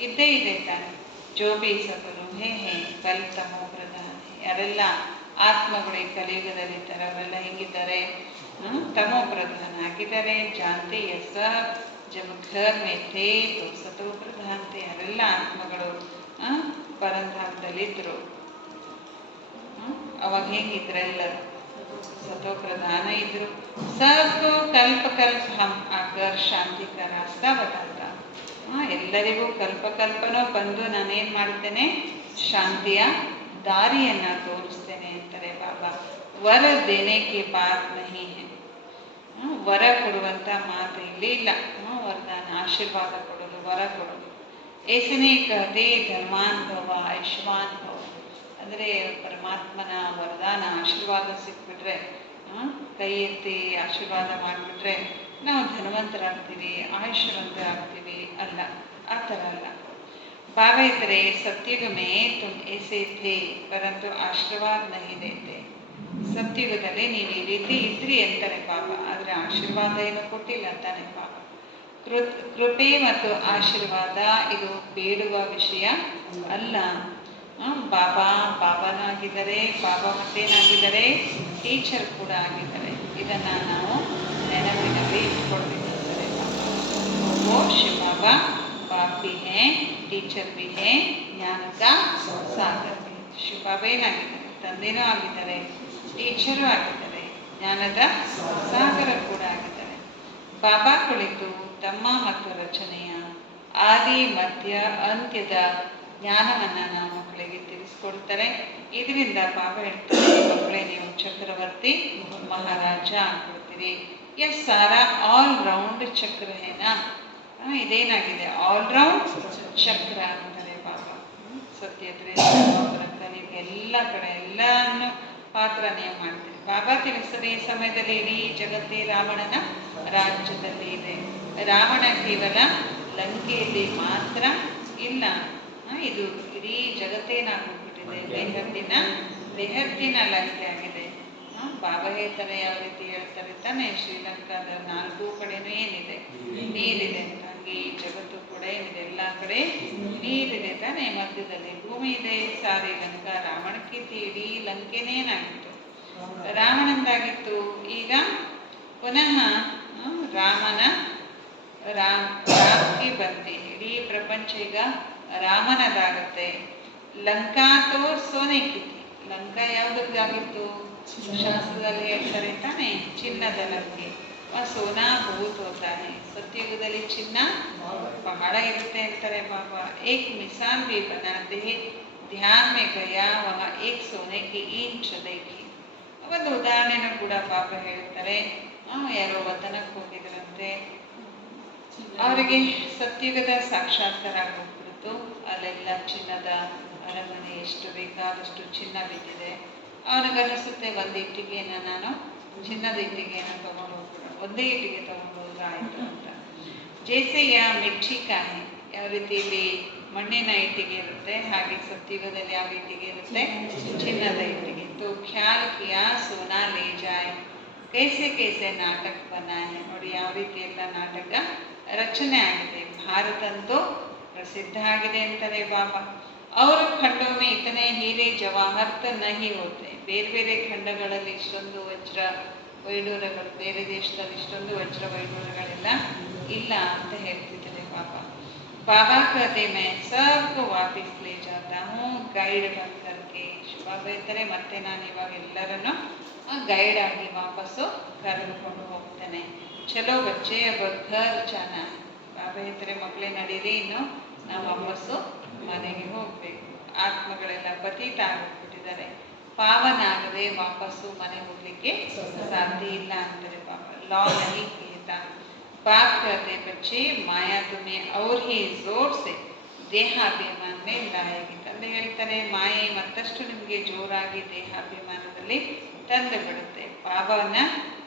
ಇದ್ದೇ ಇದೆ ತಾನೆ. जो भी सब रूहे हैं कल तमो प्रधान है. ಯಾರೆಲ್ಲ ಆತ್ಮಗಳು ಈ ಕಲಿಯುಗದಲ್ಲಿ ಇದ್ದಾರೆ ಅವರೆಲ್ಲ ಹೆಂಗಿದ್ದಾರೆ, ತಮೋ ಪ್ರಧಾನ ಆಗಿದ್ದಾರೆ. ಜಾನ್ತೆ ಎಸ ಜಬ್ ಘರ್ ಮೇ ಥೇ ತೋ ಸತೋ ಪ್ರಧಾನ ಥೇ. ಯಾರೆಲ್ಲ ಆತ್ಮಗಳು ಪರಂಧಾಮದಲ್ಲಿದ್ದರು ಅವಾಗ ಹೆಂಗಿದ್ರು ಎಲ್ಲರೂ सतो प्रधान इधर सबको कल्प कल्प हम आकर शांति का रास्ता बताता. ಎಲ್ಲರಿಗೂ ಕಲ್ಪ ಕಲ್ಪನೋ ಬಂದು ನಾನೇನು ಮಾಡ್ತೇನೆ, ಶಾಂತಿಯ ದಾರಿಯನ್ನು ತೋರಿಸ್ತೇನೆ ಅಂತಾರೆ ಬಾಬಾ. ವರ ದೇನೆಗೆ ಬಾತ್ ನಹಿ ಹೈ. ವರ ಕೊಡುವಂಥ ಮಾತು ಇಲ್ಲಿ ಇಲ್ಲ. ವರದಾನ ಆಶೀರ್ವಾದ ಕೊಡೋದು, ವರ ಕೊಡೋದು. ಏಸನೇ ಕಹತೆ ಧರ್ಮಾನ್ ಭವ ಆಯುಷ್ಮಾನ್ ಭವ. ಅಂದರೆ ಪರಮಾತ್ಮನ ವರದಾನ ಆಶೀರ್ವಾದ ಸಿಕ್ಬಿಟ್ರೆ, ಕೈ ಎತ್ತಿ ಆಶೀರ್ವಾದ ಮಾಡಿಬಿಟ್ರೆ ನಾವು ಧನವಂತರಾಗ್ತೀವಿ, ಆಯುಷ್ಯವಂತರಾಗ್ತೀವಿ. ಅಲ್ಲ, ಆ ಥರ ಅಲ್ಲ. ಬಾಬಾ ಇದ್ರೆ ಸತ್ಯುಗ ಮೇ ತುಮ್ ಏಸೇ ಥೇ ಪರಂತು ಆಶೀರ್ವಾದ ನಹಿ ದೇತೆ. ಸತ್ಯುಗದಲ್ಲಿ ನೀವು ಈ ರೀತಿ ಇದ್ರಿ ಅಂತಾರೆ ಬಾಬಾ, ಆದರೆ ಆಶೀರ್ವಾದ ಏನು ಕೊಟ್ಟಿಲ್ಲ ಅಂತಾನೆ ಬಾಬಾ. ಕೃಪೆ ಮತ್ತು ಆಶೀರ್ವಾದ ಇದು ಬೇಡುವ ವಿಷಯ ಅಲ್ಲ. ಬಾಬಾ ಬಾಬಾನೂ ಆಗಿದ್ದಾರೆ, ಬಾಬಾ ಮತ್ತೇನಾಗಿದ್ದಾರೆ, ಟೀಚರ್ ಕೂಡ ಆಗಿದ್ದಾರೆ. ಇದನ್ನು ನಾವು ನೆನಪಿನಲ್ಲಿ ಇಟ್ಕೊಳ್ಬೇಕಂತಾರೆ ಬಾಬಾ. ಓ ಶಿವ ಬಾಬಾ ಬಾಪ್ ಭಿ ಹೇ, ಟೀಚರ್ ಭಿ ಹೇ, ಜ್ಞಾನ ಕಾ ಸಾಗರ್ ಭಿ. ಶಿವ ಬಾಬಾ ಏನಾಗಿದ್ದಾರೆ, ತಂದೆನೂ ಆಗಿದ್ದಾರೆ, ಟೀಚರು ಆಗಿದ್ದಾರೆ, ಜ್ಞಾನದ ಸಾಗರ ಕೂಡ ಆಗಿದ್ದಾರೆ. ಬಾಬಾ ಕುಳಿತು ತಮ್ಮ ಮತ್ತು ರಚನೆಯ ಆದಿ ಮಧ್ಯ ಅಂತ್ಯದ ಜ್ಞಾನವನ್ನು ನಾವು ಮಕ್ಕಳಿಗೆ ತಿಳಿಸ್ಕೊಡ್ತಾರೆ. ಇದರಿಂದ ಬಾಬಾ ಹೇಳ್ತಾರೆ, ಮಕ್ಕಳೇ ನೀವು ಚಕ್ರವರ್ತಿ ಮಹಾರಾಜ ಆಗ್ಬಿಡ್ತೀರಿ. ಎಸ್ ಸಾರಾ ಆಲ್ ರೌಂಡ್ ಚಕ್ರ ಹೇನಾ, ಇದೇನಾಗಿದೆ ಆಲ್ ರೌಂಡ್ ಚಕ್ರ ಅಂತಾರೆ ಬಾಬಾ. ಸತ್ಯದ್ರೆ ನೀವು ಎಲ್ಲ ಕಡೆ ಎಲ್ಲಾನು ಪಾತ್ರ ನೀವು ಮಾಡ್ತೀರಿ. ಬಾಬಾ ತಿಳಿಸಿದ ಈ ಸಮಯದಲ್ಲಿ ಇಡೀ ಜಗತ್ತೇ ರಾವಣನ ರಾಜ್ಯದಲ್ಲಿ ಇದೆ. ರಾವಣ ಕೇವಲ ಲಂಕೆಯಲ್ಲಿ ಮಾತ್ರ ಇಲ್ಲ, ಇದು ಇಡೀ ಜಗತ್ತೇನಾಗ್ಬಿಟ್ಟಿದೆ, ಬೇಹದ್ದಿನ ಲಂಕೆ ಆಗಿದೆ. ಬಾಬಾ ಹೇಳ್ತಾರೆ, ಯಾವ ರೀತಿ ಹೇಳ್ತಾರೆ ತಾನೆ, ಶ್ರೀಲಂಕಾದ 4 ಕಡೆನೂ ಏನಿದೆ, ನೀರಿದೆ. ಹಂಗೆ ಈ ಜಗತ್ತು ಕೂಡ ಏನಿದೆ, ಎಲ್ಲ ಕಡೆ ನೀರಿದೆ ತಾನೆ. ಮಧ್ಯದಲ್ಲಿ ಭೂಮಿ ಇದೆ. ಸಾರಿ ಲಂಕಾ ರಾವಣಕ್ಕಿತ್ತು, ಇಡೀ ಲಂಕೆನೇನಾಗಿತ್ತು, ರಾವಣಂದಾಗಿತ್ತು. ಈಗ ಪುನಃ ರಾಮನ ರಾಮ್ಗೆ ಬಂತೆ. ಇಡೀ ಪ್ರಪಂಚ ಈಗ ರಾಮನದಾಗತ್ತೆ. ಲಂಕಾ ತೋ ಸೋನೆ ಕಿತಿ. ಲಂಕಾ ಯಾವುದಕ್ಕಾಗಿತ್ತು, ಶಾಸ್ತ್ರದಲ್ಲಿ ಹೇಳ್ತಾರೆ ತಾನೆ, ಚಿನ್ನದ ಲಂಕೆ. ಸೋನಾ ಬಹುತ್ ಹೋತಾ ಹೈ. ಸತ್ಯುಗದಲ್ಲಿ ಚಿನ್ನ ಬಹಳ ಇರುತ್ತೆ ಅಂತಾರೆ ಬಾಬಾ. ಏಕ್ ಮಿಸಾಲ್ ಭಿ ಬನಾತೆ ಹೈ, ಧ್ಯಾನ್ ಮೇ ಗಯಾ ವಹ ಏಕ್ ಸೋನೆ ಕಿ ಇಂಚ್ ದೇಖಿ. ಒಂದು ಉದಾಹರಣೆನೂ ಕೂಡ ಬಾಬಾ ಹೇಳ್ತಾರೆ. ಯಾರೋ ವತನಕ್ಕೆ ಹೋಗಿದ್ರಂತೆ, ಅವರಿಗೆ ಸತ್ಯುಗದ ಸಾಕ್ಷಾತ್ಕಾರ ಆಗೋಗ್ಬಿಡ್ತು. ಅಲ್ಲೆಲ್ಲ ಚಿನ್ನದ ಅರಮನೆ, ಎಷ್ಟು ಬೇಕಾದಷ್ಟು ಚಿನ್ನ ಬಿದ್ದಿದೆ. ಅವನಿಗನ್ನಿಸುತ್ತೆ, ಒಂದು ಇಟ್ಟಿಗೆನ ನಾನು ಚಿನ್ನದ ಇಟ್ಟಿಗೆನ ತಗೊಂಡು ಹೋಗ್ಬಿಡ, ಒಂದೇ ಇಟ್ಟಿಗೆ ತಗೊಂಡು ಹೋದ್ರೆ ಆಯಿತು ಅಂತ. ಜೇಸೆಯ ಮಿಠಿಕಾಯಿ, ಯಾವ ರೀತಿ ಇಲ್ಲಿ ಮಣ್ಣಿನ ಇಟ್ಟಿಗೆ ಇರುತ್ತೆ, ಹಾಗೆ ಸತ್ಯುಗದಲ್ಲಿ ಯಾವ ಇಟ್ಟಿಗೆ ಇರುತ್ತೆ, ಚಿನ್ನದ ಇಟ್ಟಿಗೆ. ತೋ ಖ್ಯಾಲ್ ಕಿಯಾ ಸೋನಾ ಲೇ ಜಾಯ್. ಕೈಸೆ ಕೈಸೆ ನಾಟಕ ಬನಾಯ್. ನೋಡಿ ಯಾವ ರೀತಿ ಎಲ್ಲ ನಾಟಕ ರಚನೆ ಆಗಿದೆ. ಭಾರತ ಅಂತೂ ಪ್ರಸಿದ್ಧ ಆಗಿದೆ ಅಂತಾರೆ ಬಾಬಾ. और खंडों में इतने हीरे जवाहर नहीं होते. ಬೇರೆ ಬೇರೆ ಖಂಡಗಳಲ್ಲಿ ಇಷ್ಟೊಂದು ವಜ್ರ ವೈಡೂರಗಳು, ಬೇರೆ ದೇಶದಲ್ಲಿ ಇಷ್ಟೊಂದು ವಜ್ರ ವೈಡೂರಗಳೆಲ್ಲ ಇಲ್ಲ ಅಂತ ಹೇಳ್ತಿದ್ದಾರೆ ಬಾಬಾ. ಬಾಬಾ कहते मैं सबको वापस ले जाता हूँ ಗೈಡ್ ಬನ್ ಕರ್ಕೆ. ಬಾಬಾ ಹೇಳ್ತಾರೆ, ಮತ್ತೆ ನಾನು ಇವಾಗ ಎಲ್ಲರನ್ನು ಗೈಡ್ ಆಗಿ ವಾಪಸ್ಸು ಕರೆದುಕೊಂಡು ಹೋಗ್ತೇನೆ. ಚಲೋ ಬಚ್ಚೆ ಅಬ ಘರ್ ಜಾನಾ. ಬಾಬಾ ಹೇಳ್ತಾರೆ, ಮಕ್ಕಳೇ ನಡೀರಿ, ಇನ್ನು ನಾವು ವಾಪಸ್ಸು ಮನೆಗೆ ಹೋಗಬೇಕು. ಆತ್ಮಗಳೆಲ್ಲ ಪತೀತ ಆಗಿಬಿಟ್ಟಿದ್ದಾರೆ, ಪಾವನ ಆಗದೆ ವಾಪಸ್ಸು ಮನೆ ಹೋಗ್ಲಿಕ್ಕೆ ಸಾಧ್ಯ ಇಲ್ಲ ಅಂತಾರೆ ಬಾಬಾ. लॉ नहीं कहता, बाप कहते बच्चे माया तुम्हें और ही जोर से ದೇಹಾಭಿಮಾನ ಮೇಲೆ ಲಾಯಗಿ. ತಂದೆ ಹೇಳ್ತಾರೆ, ಮಾಯೆ ಮತ್ತಷ್ಟು ನಿಮಗೆ ಜೋರಾಗಿ ದೇಹಾಭಿಮಾನದಲ್ಲಿ ತಂದು ಬಿಡುತ್ತೆ. ಬಾಬಾನ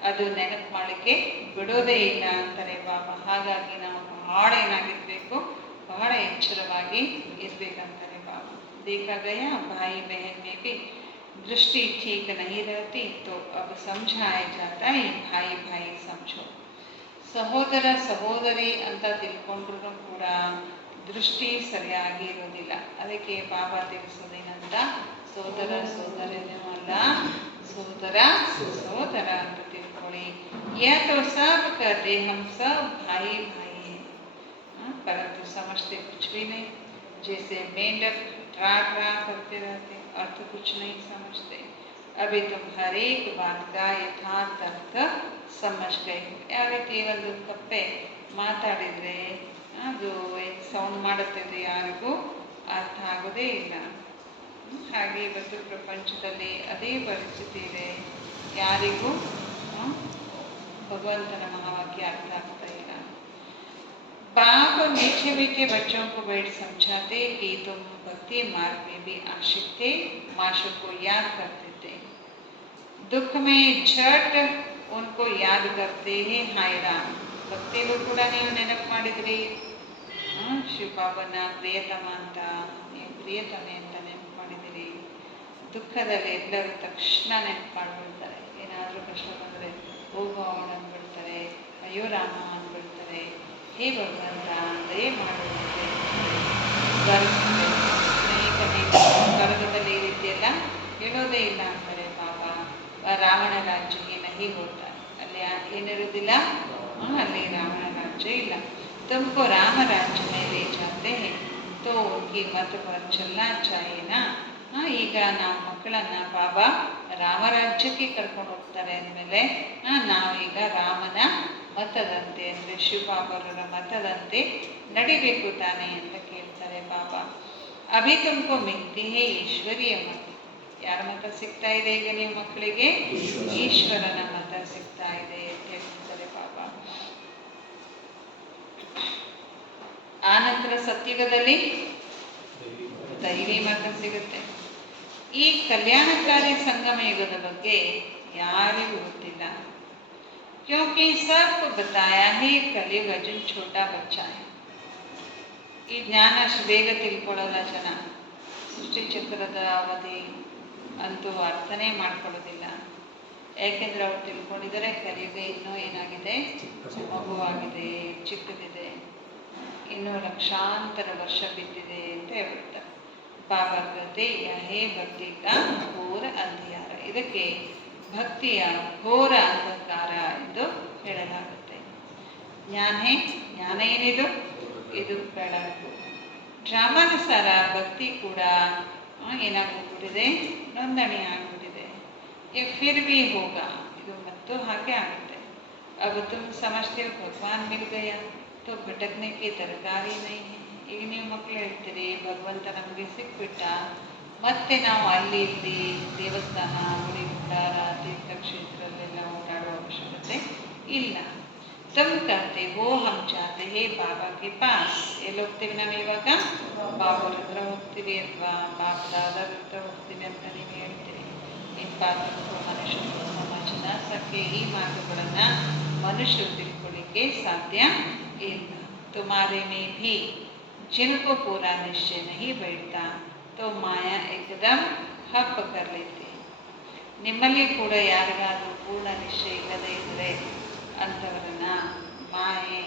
ಅದು ನೆನಪು ಮಾಡಲಿಕ್ಕೆ ಬಿಡೋದೇ ಇಲ್ಲ ಅಂತಾರೆ ಬಾಬಾ. ಹಾಗಾಗಿ ನಾವು ಬಹಳ ಏನಾಗಿರ್ಬೇಕು, ಬಹಳ ಎಚ್ಚರವಾಗಿ ಇರ್ಬೇಕಂತಾರೆ ಬಾಬಾ. देखा गया भाई बहन में भी दृष्टि ठीक नहीं रहती तो अब समझाया जाता है भाई भाई समझो. ಸಹೋದರ ಸಹೋದರಿ ಅಂತ ತಿಳ್ಕೊಂಡ್ರು ಕೂಡ ದೃಷ್ಟಿ ಸರಿಯಾಗಿ ಇರೋದಿಲ್ಲ. ಅದಕ್ಕೆ ಬಾಬಾ ತಿಳಿಸೋದೇನಂತ, ಸೋದರ ಸೋದರನೂ ಅಲ್ಲ, ಸೋದರ ಸೋದರ ಅಂತ ತಿಳ್ಕೊಳ್ಳಿ. ಯಾ ತೋ ಸಬ್ ಕರ್ತೆ ಹಮ್ ಸಬ್ ಭಾಯಿ ಭಾಯಿ ಹೈ, परंतु समझते कुछ भी नहीं. जैसे मेंढक ट्रा ट्रा करते रहते, अर्थ कुछ नहीं समझते. अभी तुम हर एक बात का यथार्थ अर्थ समझ गए. ಯಾವ ರೀತಿ ಒಂದು ಕಪ್ಪೆ ಮಾತಾಡಿದರೆ ಅದು ಸೌಂಡ್ ಮಾಡುತ್ತದೆ, ಯಾರಿಗೂ ಅರ್ಥ ಆಗೋದೇ ಇಲ್ಲ. ಹಾಗೆ ಇವತ್ತು ಪ್ರಪಂಚದಲ್ಲಿ ಅದೇ ಪರಿಸ್ಥಿತಿ ಇದೆ. ಯಾರಿಗೂ ಭಗವಂತನ ಮಹಾವಾಕ್ಯ ಅರ್ಥ ಆಗ್ತಾ ಇಲ್ಲ. बाप मीठे मीठे बच्चों को बैठ समझाते कि तुम भक्ति मार्ग में भी आशिक थे, माशू को याद करते थे. दुख में झट उनको याद करते हैं, हाय राम. ಭಕ್ತಿಯಲ್ಲೂ ಕೂಡ ನೀವು ನೆನಪು ಮಾಡಿದ್ರಿ, ಶಿವಬಾಬನ ಪ್ರಿಯತಮ ಅಂತ, ನೀವು ಪ್ರಿಯತಮೆ ಅಂತ ನೆನಪು ಮಾಡಿದಿರಿ. ದುಃಖದಲ್ಲಿ ಎಲ್ಲರೂ ತಕ್ಷಣ ನೆನಪು ಮಾಡಿಬಿಡ್ತಾರೆ. ಏನಾದರೂ ಕಷ್ಟ ಬಂದರೆ ಹೋಗೋ ಅವನು ಅಂದ್ಬಿಡ್ತಾರೆ, ಅಯ್ಯೋ ರಾಮ ಅಂದ್ಬಿಡ್ತಾರೆ. ಹೇ ಭಗವಂತ ದಯೆ ಮಾಡುವಂತೆ ಸ್ವರ್ಗದಲ್ಲಿ ಈ ರೀತಿಯೆಲ್ಲ ಹೇಳೋದೇ ಇಲ್ಲ ಅಂತಾರೆ ಬಾಬಾ. ರಾವಣ ರಾಜ್ಯಕ್ಕೆ ನಹಿ ಹೋಗ್ತಾರೆ, ಅಲ್ಲಿ ಏನಿರೋದಿಲ್ಲ, ಅಲ್ಲಿ ರಾವಣ ರಾಜ್ಯ ಇಲ್ಲ. ತುಮಕೋ ರಾಮ ರಾಜ್ಯ ಮೇಲೆ ಜಾತೆ ಹೇ ತೋ ಉನ್ಕಿ ಮತ್ ಪರ್ ಚಲ್ನಾ ಚಾಹಿಯೇನಾ. ಈಗ ನಾವು ಮಕ್ಕಳನ್ನ ಬಾಬಾ ರಾಮರಾಜ್ಯಕ್ಕೆ ಕರ್ಕೊಂಡು ಹೋಗ್ತಾರೆ ಅಂದಮೇಲೆ ನಾವೀಗ ರಾಮನ ಮತದಂತೆ ಅಂದರೆ ಶಿವಬಾಬರವರ ಮತದಂತೆ ನಡಿಬೇಕು ತಾನೆ ಅಂತ ಕೇಳ್ತಾರೆ ಬಾಬಾ. ಅಭಿ ತುಮಕೋ ಮಿಲ್ತಿ ಹೇ ಈಶ್ವರೀಯ ಮತ. ಯಾರ ಮತ ಸಿಗ್ತಾ ಇದೆ ಈಗ ನೀವು ಮಕ್ಕಳಿಗೆ? ಈಶ್ವರನ ಮತ ಸಿಗ್ತಾ ಇದೆ ಅಂತ ಹೇಳ್ತಾರೆ ಬಾಬಾ. ಆನಂತರ ಸತ್ಯುಗದಲ್ಲಿ ದೈವಿ ಮತ ಸಿಗುತ್ತೆ. ಈ ಕಲ್ಯಾಣಕಾರಿ ಸಂಗಮ ಯುಗದ ಬಗ್ಗೆ ಯಾರಿಗೂ ಗೊತ್ತಿಲ್ಲ. क्योंकि सबको बताया है कलयुग अजून छोटा बच्चा है. ಈ ಜ್ಞಾನ ಅಷ್ಟು ಬೇಗ ತಿಳ್ಕೊಳ್ಳೋಲ್ಲ ಜನ. ಸೃಷ್ಟಿ ಚಕ್ರದ ಅವಧಿ ಅಂತೂ ಅರ್ಥನೇ ಮಾಡ್ಕೊಳ್ಳೋದಿಲ್ಲ. ಯಾಕೆಂದರೆ ಅವ್ರು ತಿಳ್ಕೊಂಡಿದ್ದಾರೆ ಕಲಿಯುಗ ಇನ್ನೂ ಏನಾಗಿದೆ, ಮಗುವಾಗಿದೆ, ಚಿಕ್ಕದಿದೆ, ಇನ್ನೂ ಲಕ್ಷಾಂತರ ವರ್ಷ ಬಿದ್ದಿದೆ ಅಂತ ಹೇಳ್ತಾರೆ. ಬಾಬಾ ಕತೆ ಯಹೇ ಭಕ್ತಿ ಕಾ ಘೋರ ಅಂಧಿಯಾರ. ಇದಕ್ಕೆ ಭಕ್ತಿಯ ಘೋರ ಅಂಧಕಾರ ಎಂದು ಹೇಳಲಾಗುತ್ತೆ. ಜ್ಞಾನ ಏನಿದು? ಇದು ಬೆಳಕು. ಡ್ರಾಮಾನುಸಾರ ಭಕ್ತಿ ಕೂಡ ಏನಾಗ್ಬಿಟ್ಟಿದೆ, ನೋಂದಣಿ ಆಗ್ಬಿಟ್ಟಿದೆ. ಫಿರ್ ಬಿ ಹೋಗ, ಇದು ಮತ್ತು ಹಾಗೆ ಆಗುತ್ತೆ. अब तुम समझते हो भगवान मिल गया तो भटकने की दरकार ही नहीं है. ಈಗ ನೀವು ಮಕ್ಕಳು ಹೇಳ್ತೀರಿ ಭಗವಂತ ನಮಗೆ ಸಿಕ್ಬಿಟ್ಟ, ಮತ್ತೆ ನಾವು ಅಲ್ಲಿ ಇಲ್ಲಿ ದೇವಸ್ಥಾನ, ಗುಡಿ ಗುಂಡಾರ, ತೀರ್ಥಕ್ಷೇತ್ರದಲ್ಲೆಲ್ಲ ಓಡಾಡುವ ಅವಶ್ಯಕತೆ ಇಲ್ಲ. ತಮ್ ಕರ್ತೆ ಹೋ ಹಮ್ ಚಾತೆ ಹೇ ಬಾಬಾ ಕೆ ಪಾಸ್. ಎಲ್ಲಿ ಹೋಗ್ತೀವಿ ನಾವು ಇವಾಗ? ಬಾಬಾರ ಹತ್ರ ಹೋಗ್ತೀವಿ ಅಥವಾ ಬಾಬಾದಾದರ ಹತ್ರ ಹೋಗ್ತೀವಿ ಅಂತ ನೀವು ಹೇಳ್ತೀರಿ. ಈ ಬಾಬಾಕ್ಕೂ ಮನುಷ್ಯರು ಸಮಾಜನ ಸಕ್ಕೆ ಈ ಮಾತುಗಳನ್ನು ಮನುಷ್ಯರು ತಿಳ್ಕೊಳ್ಳಿಕ್ಕೆ ಸಾಧ್ಯ ಇಲ್ಲ. ತುಮಾರೆ ಮೇ ಭೀ जिनको पूरा निश्चय नहीं बैठता तो माया एकदम हप कर लेती. ನಿಮ್ಮಲ್ಲಿ ಕೂಡ ಯಾರಿಗಾದರೂ ಪೂರ್ಣ ನಿಶ್ಚಯ ಇಲ್ಲದೆ ಇದ್ದರೆ ಅಂಥವರನ್ನ ಮಾಯೆ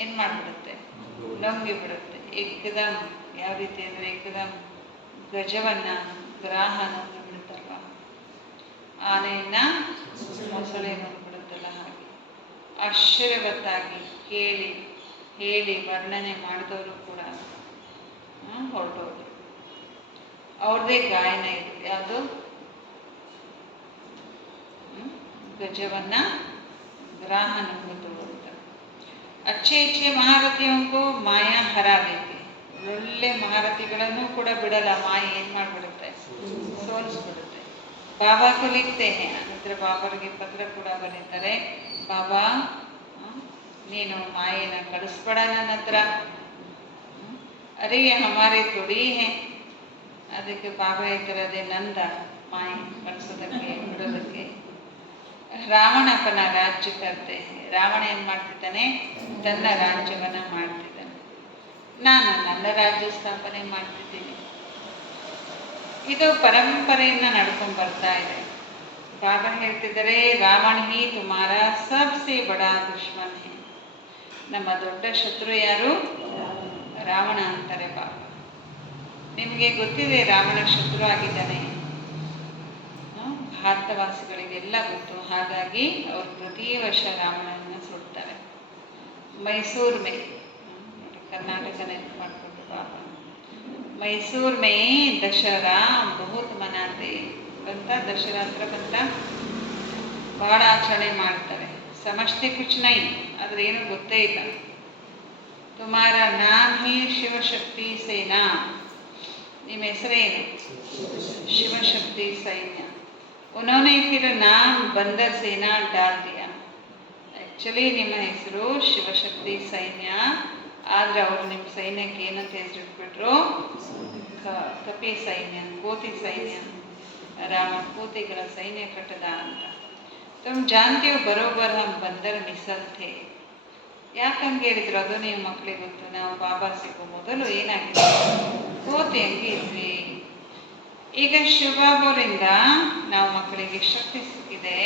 ಏನು ಮಾಡಿಬಿಡುತ್ತೆ, ಲೊಂಗಿ ಬಿಡುತ್ತೆ. ಏಕದಮ್. ಯಾವ ರೀತಿ ಅಂದರೆ ಏಕದಮ್ ಗಜವನ್ನು ಗ್ರಾಹ ನುಂಗಿ ಬಿಡುತ್ತಲ್ವ, ಆನೆಯನ್ನು ಮೊಸಳೆ ನುಂಗಿಬಿಡುತ್ತಲ್ಲ, ಹಾಗೆ ಆಶ್ಚರ್ಯವತ್ತಾಗಿ ಕೇಳಿ ಹೇಳಿ ವರ್ಣನೆ ಮಾಡಿದವರು ಕೂಡ ಹೊರಟೋದು. ಅವ್ರದ್ದೇ ಗಾಯನ ಇದು. ಯಾವುದು? ಗಜವನ್ನು ಗ್ರಾಹ ನುಂಗಿತು ಅಂತ. ಅಚ್ಚೆ ಇಚ್ಛೆ ಮಹಾರಥಿಯಂಗೂ ಮಾಯಾ ಹರಾಬೇಕು. ಒಳ್ಳೆ ಮಹಾರಥಿಗಳನ್ನು ಕೂಡ ಬಿಡಲ್ಲ, ಮಾಯೆ ಏನು ಮಾಡಿಬಿಡುತ್ತೆ, ಸೋಲಿಸ್ಬಿಡುತ್ತೆ. ಬಾಬಾ ಲಿಖ್ತೆ ಹೇ, ಅಂದರೆ ಬಾಬರಿಗೆ ಪತ್ರ ಕೂಡ ಬರೀತಾರೆ, ಬಾಬಾ ನೀನು ಮಾಯೆನ ಕಳಿಸ್ಬೇಡ ನನ್ನ ಹತ್ರ. ಅರೇ ಹಮಾರೆ ತೊಡಿ ಹೇ. ಅದಕ್ಕೆ ಬಾಬಾ ಹೇಳ್ತಾರೆ ಅದೇ ನಂದ ಮಾಯೆ ಕಳಿಸೋದಕ್ಕೆ ಬಿಡೋದಕ್ಕೆ. ರಾವಣ ಅಪ್ಪನ ರಾಜ್ಯ ಕರ್ತೆ. ರಾವಣ ಏನು ಮಾಡ್ತಿದ್ದಾನೆ? ತನ್ನ ರಾಜ್ಯವನ್ನು ಮಾಡ್ತಿದ್ದಾನೆ. ನಾನು ನನ್ನ ರಾಜ್ಯ ಸ್ಥಾಪನೆ ಮಾಡ್ತಿದ್ದೀನಿ. ಇದು ಪರಂಪರೆಯಿಂದ ನಡ್ಕೊಂಡು ಬರ್ತಾ ಇದೆ. ಬಾಬಾ ಹೇಳ್ತಿದ್ದಾರೆ ರಾವಣ ಹಿ ತುಮಾರ ಸಬ್ಸೆ ಬಡಾ ದುಶ್ಮನ್ ಹೇ. ನಮ್ಮ ದೊಡ್ಡ ಶತ್ರು ಯಾರು? ರಾವಣ ಅಂತಾರೆ ಪಾಪ. ನಿಮಗೆ ಗೊತ್ತಿದೆ ರಾವಣ ಶತ್ರು ಆಗಿದ್ದಾನೆ, ಭಾರತವಾಸಿಗಳಿಗೆಲ್ಲ ಗೊತ್ತು. ಹಾಗಾಗಿ ಅವರು ಪ್ರತಿ ವರ್ಷ ರಾವಣನ ಸುಡ್ತಾರೆ. ಮೈಸೂರು ಮೇ ಕರ್ನಾಟಕ ನೆನಪು ಮಾಡಿಕೊಂಡು ಪಾಪ. ಮೈಸೂರು ಮೇ ದಸರಾ ಬಹುತ್ ಮನಾತೆ ಅಂತ, ದಸರಾ ಹತ್ರ ಬಂತ ಭಾಳ ಆಚರಣೆ ಮಾಡ್ತಾರೆ. ಸಮಜ್ತೆ ಕುಚ್ ನೈ, ಆದ್ರೆ ಏನು ಗೊತ್ತೇ ಇಲ್ಲ. ತುಮಾರ ನಾಮ್ ಹಿ ಶಿವಶಕ್ತಿ ಸೇನಾ, ನಿಮ್ಮ ಹೆಸರೇನು? ಶಿವಶಕ್ತಿ ಸೈನ್ಯ. ಉನ್ಹೋನೆ ಫಿರ್ ನಾಮ್ ಬಂದರ್ ಸೇನಾ ಡಾಲ್ ದಿಯಾ. ಆ್ಯಕ್ಚುಲಿ ನಿಮ್ಮ ಹೆಸರು ಶಿವಶಕ್ತಿ ಸೈನ್ಯ, ಆದರೆ ಅವರು ನಿಮ್ಮ ಸೈನ್ಯಕ್ಕೆ ಏನಂತ ಹೆಸರಿಟ್ಬಿಟ್ರು? ಕಪಿ ಸೈನ್ಯ, ಕೋತಿ ಸೈನ್ಯ. ರಾಮ ಕೋತಿಗಳ ಸೈನ್ಯ ಕಟ್ಟದ ಅಂತ. ತುಮ್ ಜಾನ್ತಿ ಹೋ ಬರೋಬರ್ ಹಮ್ ಬಂದರ್ ಮಿಸಲ್ ಥೇ. ಯಾಕಂಗೆ ಹೇಳಿದ್ರು ಅದು ನೀವು ಮಕ್ಕಳಿಗೆ ಗೊತ್ತು. ನಾವು ಬಾಬಾ ಸಿಗೋ ಮೊದಲು ಏನಾಗಿದೆ, ಕೋತಿ ಹಂಗೆ ಇದ್ವಿ. ಈಗ ಶಿವಬಾಬರಿಂದ ನಾವು ಮಕ್ಕಳಿಗೆ ಶಕ್ತಿ ಸಿಕ್ಕಿದೆ,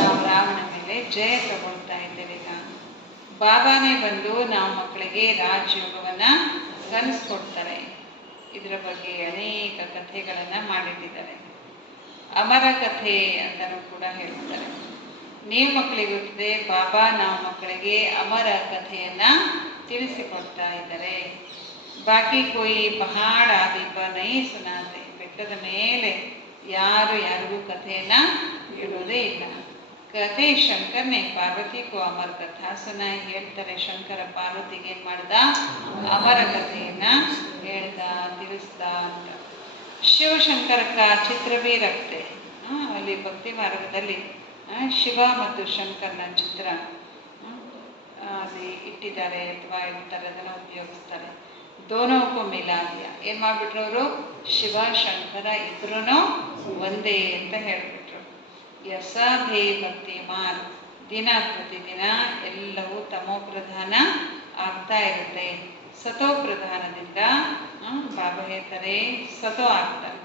ನಾವು ರಾವಣ ಮೇಲೆ ಜಯ ತಗೊಳ್ತಾ ಇದ್ದೇವೆ. ಈಗ ಬಾಬಾನೇ ಬಂದು ನಾವು ಮಕ್ಕಳಿಗೆ ರಾಜಯೋಗವನ್ನು ಕಲಿಸ್ಕೊಡ್ತಾರೆ. ಇದರ ಬಗ್ಗೆ ಅನೇಕ ಕಥೆಗಳನ್ನು ಮಾಡಿಟ್ಟಿದ್ದಾರೆ. ಅಮರ ಕಥೆ ಅಂತಲೂ ಕೂಡ ಹೇಳ್ತಾರೆ. ನೀವು ಮಕ್ಕಳಿಗೆ ಗೊತ್ತಿದೆ, ಬಾಬಾ ನಾವು ಮಕ್ಕಳಿಗೆ ಅಮರ ಕಥೆಯನ್ನು ತಿಳಿಸಿಕೊಡ್ತಾ ಇದ್ದಾರೆ. ಬಾಕಿ ಕೋಯಿ ಪಹಾಡ ದೀಪ ನೈ ಸುನಾತೆ. ಬೆಟ್ಟದ ಮೇಲೆ ಯಾರಿಗೂ ಕಥೆಯನ್ನು ಹೇಳೋದೇ ಇಲ್ಲ. ಕಥೆ ಶಂಕರನೇ ಪಾರ್ವತಿಗೂ ಅಮರ ಕಥಾ ಸುನಾಯಿ. ಹೇಳ್ತಾರೆ, ಶಂಕರ ಪಾರ್ವತಿಗೆ ಏನು ಮಾಡ್ದ? ಅಮರ ಕಥೆಯನ್ನು ಹೇಳ್ದ, ತಿಳಿಸ್ದ ಅಂತ. ಶಿವಶಂಕರ ಚಿತ್ರ ಭೀ ರಕ್ತೆ. ಅಲ್ಲಿ ಭಕ್ತಿ ಮಾರ್ಗದಲ್ಲಿ ಶಿವ ಮತ್ತು ಶಂಕರನ ಚಿತ್ರ ಅಲ್ಲಿ ಇಟ್ಟಿದ್ದಾರೆ, ಅಥವಾ ಇರ್ತಾರೆ, ಅದನ್ನು ಉಪಯೋಗಿಸ್ತಾರೆ. ದೋನೋಕ್ಕೂ ಮಿಲಾದಿಯ. ಏನು ಮಾಡಿಬಿಟ್ರು ಅವರು? ಶಿವ ಶಂಕರ ಇಬ್ಬರೂ ಒಂದೇ ಅಂತ ಹೇಳಿಬಿಟ್ರು. ಯಸಭೇ ಭಕ್ತಿ ಮಾರ್. ದಿನ ಪ್ರತಿದಿನ ಎಲ್ಲವೂ ತಮೋ ಪ್ರಧಾನ ಆಗ್ತಾ ಇರುತ್ತೆ. ಸತೋ ಪ್ರಧಾನದಿಂದ ಬಾಬಾ ಹೇಳ್ತಾರೆ ಸತೋ ಆಗ್ತಾರೆ.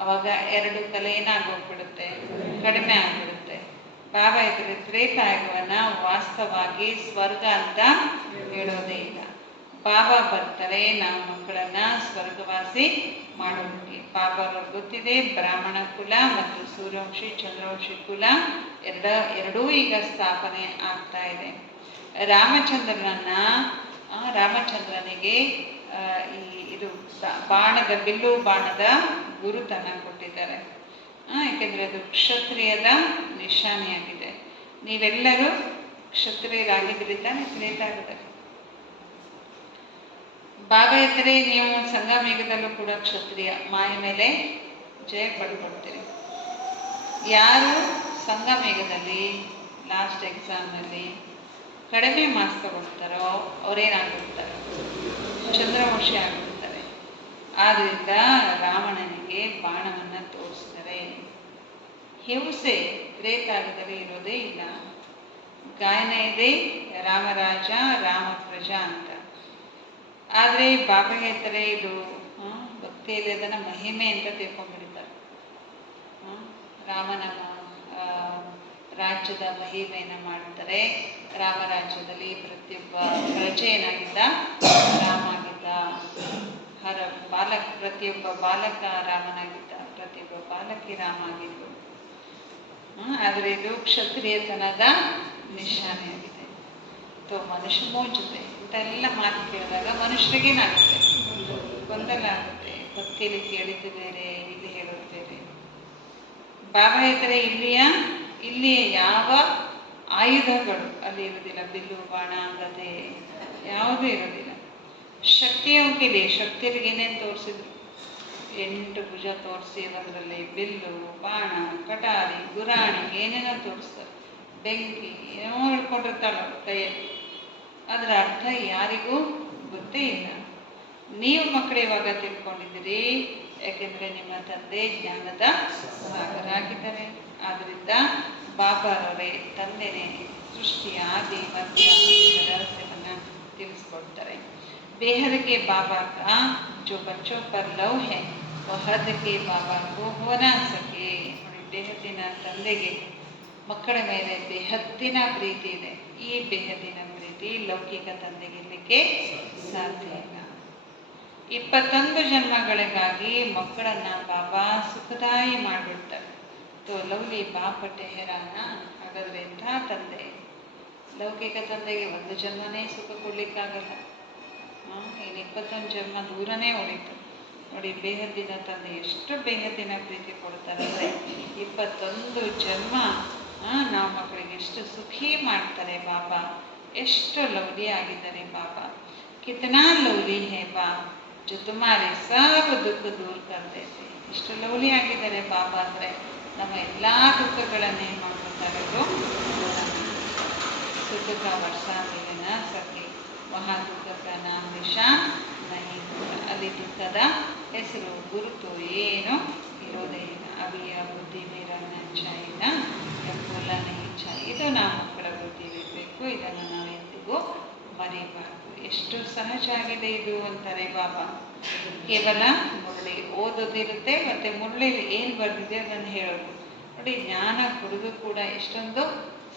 ಅವಾಗ ಎರಡು ಕಲೆ ಏನಾಗೋಗ್ಬಿಡುತ್ತೆ? ಕಡಿಮೆ ಆಗಿಬಿಡುತ್ತೆ. ಬಾಬಾ ಇದ್ರೆ ತ್ರೇತಾಯುಗವನ್ನು ವಾಸ್ತವವಾಗಿ ಸ್ವರ್ಗ ಅಂತ ಹೇಳೋದೇ ಇಲ್ಲ. ಬಾಬಾ ಬರ್ತಾರೆ ನಾವು ಮಕ್ಕಳನ್ನು ಸ್ವರ್ಗವಾಸಿ ಮಾಡೋದಕ್ಕೆ. ಬಾಬಾವ್ರಿಗೆ ಗೊತ್ತಿದೆ, ಬ್ರಾಹ್ಮಣ ಕುಲ ಮತ್ತು ಸೂರ್ಯವಂಶಿ ಚಂದ್ರವಂಶಿ ಕುಲ ಎರಡೂ ಈಗ ಸ್ಥಾಪನೆ ಆಗ್ತಾ ಇದೆ. ರಾಮಚಂದ್ರನಿಗೆ ಇದು ಬಾಣದ ಬಿಲ್ಲು ಬಾಣದ ಗುರುತನ್ನು ಕೊಟ್ಟಿದ್ದಾರೆ. ಏಕೆಂದರೆ ಅದು ಕ್ಷತ್ರಿಯದ ನಿಶಾನೆಯಾಗಿದೆ. ನೀವೆಲ್ಲರೂ ಕ್ಷತ್ರಿಯರಾಗಿದ್ದರೆ ತಾನೆ ತ್ರೇತಾಯುಗದಲ್ಲಿ. ಬಾಬಾ ಇದ್ದರೆ ನೀವು ಸಂಗಮೇಘದಲ್ಲೂ ಕೂಡ ಕ್ಷತ್ರಿಯ ಮಾಯ ಮೇಲೆ ಜಯ ಪಡ್ಕೊಳ್ತೀರಿ. ಯಾರು ಸಂಗಮೇಘದಲ್ಲಿ ಲಾಸ್ಟ್ ಎಕ್ಸಾಮ್ನಲ್ಲಿ ಕಡಿಮೆ ಮಾರ್ಕ್ಸ್ ತಗೊಳ್ತಾರೋ ಅವರೇನಾಗಿರ್ತಾರೆ? ಚಂದ್ರವಂಶಿ ಆಗಿರ್ತಾರೆ. ಆದ್ದರಿಂದ ರಾವಣನಿಗೆ ಬಾಣವನ್ನು ತೋರಿಸ್ತಾರೆ. ಹಿಂಸೆ ತ್ರೇತಾಯುಗದಲ್ಲಿ ಇರೋದೇ ಇಲ್ಲ. ಗಾಯನ ಇದೆ ರಾಮರಾಜ ರಾಮ ಪ್ರಜಾ ಅಂತ. ಆದರೆ ಬಾಬಾ ಹೇಳ್ತಾರೆ ಇದು ಭಕ್ತಿಯಲ್ಲಿ ಅದನ್ನು ಮಹಿಮೆ ಅಂತ ತಿಳ್ಕೊಂಡ್ಬಿಡ್ತಾರೆ. ರಾಮನ ರಾಜ್ಯದ ಮಹಿಮೆಯನ್ನು ಮಾಡ್ತಾರೆ. ರಾಮರಾಜ್ಯದಲ್ಲಿ ಪ್ರತಿಯೊಬ್ಬ ಪ್ರಜೆ ಏನಾಗಿದ್ದ? ರಾಮ ಆಗಿದ್ದ. ಪ್ರತಿಯೊಬ್ಬ ಬಾಲಕ ರಾಮನಾಗಿದ್ದ, ಪ್ರತಿಯೊಬ್ಬ ಬಾಲಕಿ ರಾಮ ಆಗಿದ್ದು. ಆದರೆ ಇದು ಕ್ಷತ್ರಿಯತನದ ನಿಶಾನೆಯಾಗಿದೆ. ಮನುಷ್ಯ ಜೊತೆ ಇಂಥೆಲ್ಲ ಮಾತು ಕೇಳಿದಾಗ ಮನುಷ್ಯರಿಗೇನಾಗುತ್ತೆ? ಗೊಂದಲ ಆಗುತ್ತೆ. ಭಕ್ತಿಯಲ್ಲಿ ಕೇಳಿದ್ದು ಬೇರೆ, ಇಲ್ಲಿ ಹೇಳೋದು ಬೇರೆ. ಬಾಬಾ ಹೇಳ್ತಾರೆ ಇಲ್ಲಿ ಯಾವ ಆಯುಧಗಳು ಅಲ್ಲಿ ಇರೋದಿಲ್ಲ. ಬಿಲ್ಲು ಬಾಣ ಗದೆ ಯಾವುದೂ ಇರೋದಿಲ್ಲ. ಶಕ್ತಿಯೋಗಿಲಿ ಶಕ್ತಿಯರಿಗೆ ಏನೇನು ತೋರಿಸಿದ್ರು? 8 ಭುಜ ತೋರಿಸಿ ಅದರಲ್ಲಿ ಬಿಲ್ಲು ಬಾಣ ಕಟಾರಿ ಗುರಾಣಿ ಏನೇನೋ ತೋರಿಸ್ತಾರೆ. ಬೆಂಕಿ ಏನೋ ಹಿಡ್ಕೊಂಡಿರ್ತಾಳೆ ಕೈಯಲ್ಲಿ. ಅದರ ಅರ್ಥ ಯಾರಿಗೂ ಗೊತ್ತೇ ಇಲ್ಲ. ನೀವು ಮಕ್ಕಳು ಇವಾಗ ತಿಳ್ಕೊಂಡಿದ್ದೀರಿ, ಯಾಕೆಂದರೆ ನಿಮ್ಮ ತಂದೆ ಜ್ಞಾನದ ಸಾಗರ ಆಗಿದ್ದಾರೆ. ಆದ್ದರಿಂದ ಬಾಬಾರವರೇ ತಂದೆನೇ ಸೃಷ್ಟಿ ಆದಿ ಮಧ್ಯ ರಹಸ್ಯವನ್ನು ತಿಳಿಸ್ಕೊಡ್ತಾರೆ. बेहद के बाबा का जो बच्चों पर लव है वो हद के बाबा को हो ना सके. ಬೇಹದ್ದಿನ ತಂದೆಗೆ ಮಕ್ಕಳ ಮೇಲೆ ಬೇಹದ್ದಿನ ಪ್ರೀತಿ ಇದೆ. ಈ ಬೇಹದ್ದಿನ ಪ್ರೀತಿ ಲೌಕಿಕ ತಂದೆಗೆ ಇರಲಿಕ್ಕೆ ಸಾಧ್ಯ ಇಲ್ಲ. 21 ಜನ್ಮಗಳಿಗಾಗಿ ಮಕ್ಕಳನ್ನ ಬಾಬಾ ಸುಖದಾಯಿ ಮಾಡಿಬಿಡ್ತಾರೆ. ಲವ್ಲಿ ಬಾಪ ಟೆಹರಾನ. ಹಾಗಾದ್ರೆ ಎಂಥ ತಂದೆ! ಲೌಕಿಕ ತಂದೆಗೆ ಒಂದು ಜನ್ಮನೇ ಸುಖ ಕೊಡ್ಲಿಕ್ಕಾಗಲ್ಲ. ಇನ್ನು 21 ಜನ್ಮ ದೂರನೇ ಉಳಿತು. ನೋಡಿ, ಬೇಹದ್ದಿನ ತಂದೆ ಎಷ್ಟು ಬೇಹದ್ದಿನ ಪ್ರೀತಿ ಕೊಡ್ತಾರೆ ಅಂದರೆ 21 ಜನ್ಮ ನಾವು ಮಕ್ಕಳಿಗೆ ಎಷ್ಟು ಸುಖಿ ಮಾಡ್ತಾರೆ ಬಾಬಾ. ಎಷ್ಟು ಲವ್ಲಿ ಆಗಿದ್ದಾರೆ ಬಾಬಾ. ಕಿತನಾ ಲವ್ಲಿ ಹೇ ಬಾ ಜೊ ತುಮಾರೆ ಸಬ್ ದುಃಖ ದೂರ ಕರ್ ದೇತೆ. ಎಷ್ಟು ಲವ್ಲಿ ಆಗಿದ್ದಾರೆ ಬಾಬಾ ಅಂದರೆ ನಮ್ಮ ಎಲ್ಲ ದುಃಖಗಳನ್ನ ಏನು ಮಾಡ್ಕೊತಾರೆ ಅವರು. ಸುಖ ಕಾ ವರ್ಷ ಮೇಲೆ ನ ಸಕೆ ವಹಾ ದುಃಖ ಕಾ ನಾಮ ನಿಶಾನ್ ನಹಿ ಹೋತಾ. ಅಲ್ಲಿ ದುಃಖದ ಹೆಸರು ಗುರುತು ಏನು ಇರೋದೇ ಇಲ್ಲ. ಅವಿಯ ಬುದ್ಧಿ ಮೇರನ್ನ ಚಾಯಿನ ಎಪ್ಪಲ್ಲ ನಹಿ ಚಾಯಿ. ಇದು ನಾವು ಮಕ್ಕಳ ಬುದ್ಧಿ ಇರಬೇಕು. ಇದನ್ನು ನಾವು ಎಂದಿಗೂ ಮರೆಯಬಾರ್ದು. ಎಷ್ಟು ಸಹಜ ಆಗಿದೆ ಇದು ಅಂತಾರೆ ಬಾಬಾ. ಕೇವಲ ಮುರಳಿ ಓದೋದಿರುತ್ತೆ ಮತ್ತು ಮುರಳಿಲಿ ಏನು ಬರೆದಿದೆ ಅದನ್ನು ಹೇಳೋದು. ನೋಡಿ, ಜ್ಞಾನ ಕೊಡೋದು ಕೂಡ ಎಷ್ಟೊಂದು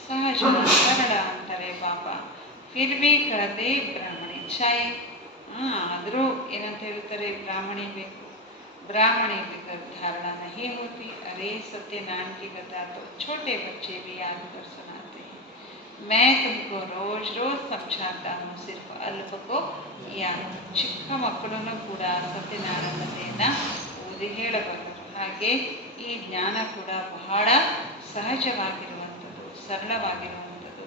ಸಹಜ ಸರಳ ಅಂತಾರೆ ಬಾಬಾ. ಫಿರ್ ಭಿ ಕಳದೆ ಬ್ರಾಹ್ಮಣಿ ಚಾಯ್. ಆದರೂ ಏನಂತ ಹೇಳ್ತಾರೆ, ಬ್ರಾಹ್ಮಣಿ ಬೇಕು. ब्राह्मणी बिगर धारणा नहीं होती. अरे सत्यनारायण की कथा तो छोटे बच्चे भी याद कर सुनाते हैं. मैं तुमको रोज रोज समझाता हूँ, सिर्फ अल्प को याद. ಚಿಕ್ಕ ಮಕ್ಕಳನ್ನು ಕೂಡ ಸತ್ಯನಾರಾಯಣ ಕಥೆಯನ್ನು ಓದಿ ಹೇಳಬಲ್ಲರು. ಹಾಗೆ ಈ ಜ್ಞಾನ ಕೂಡ ಬಹಳ ಸಹಜವಾಗಿರುವಂಥದ್ದು, ಸರಳವಾಗಿರುವಂಥದ್ದು.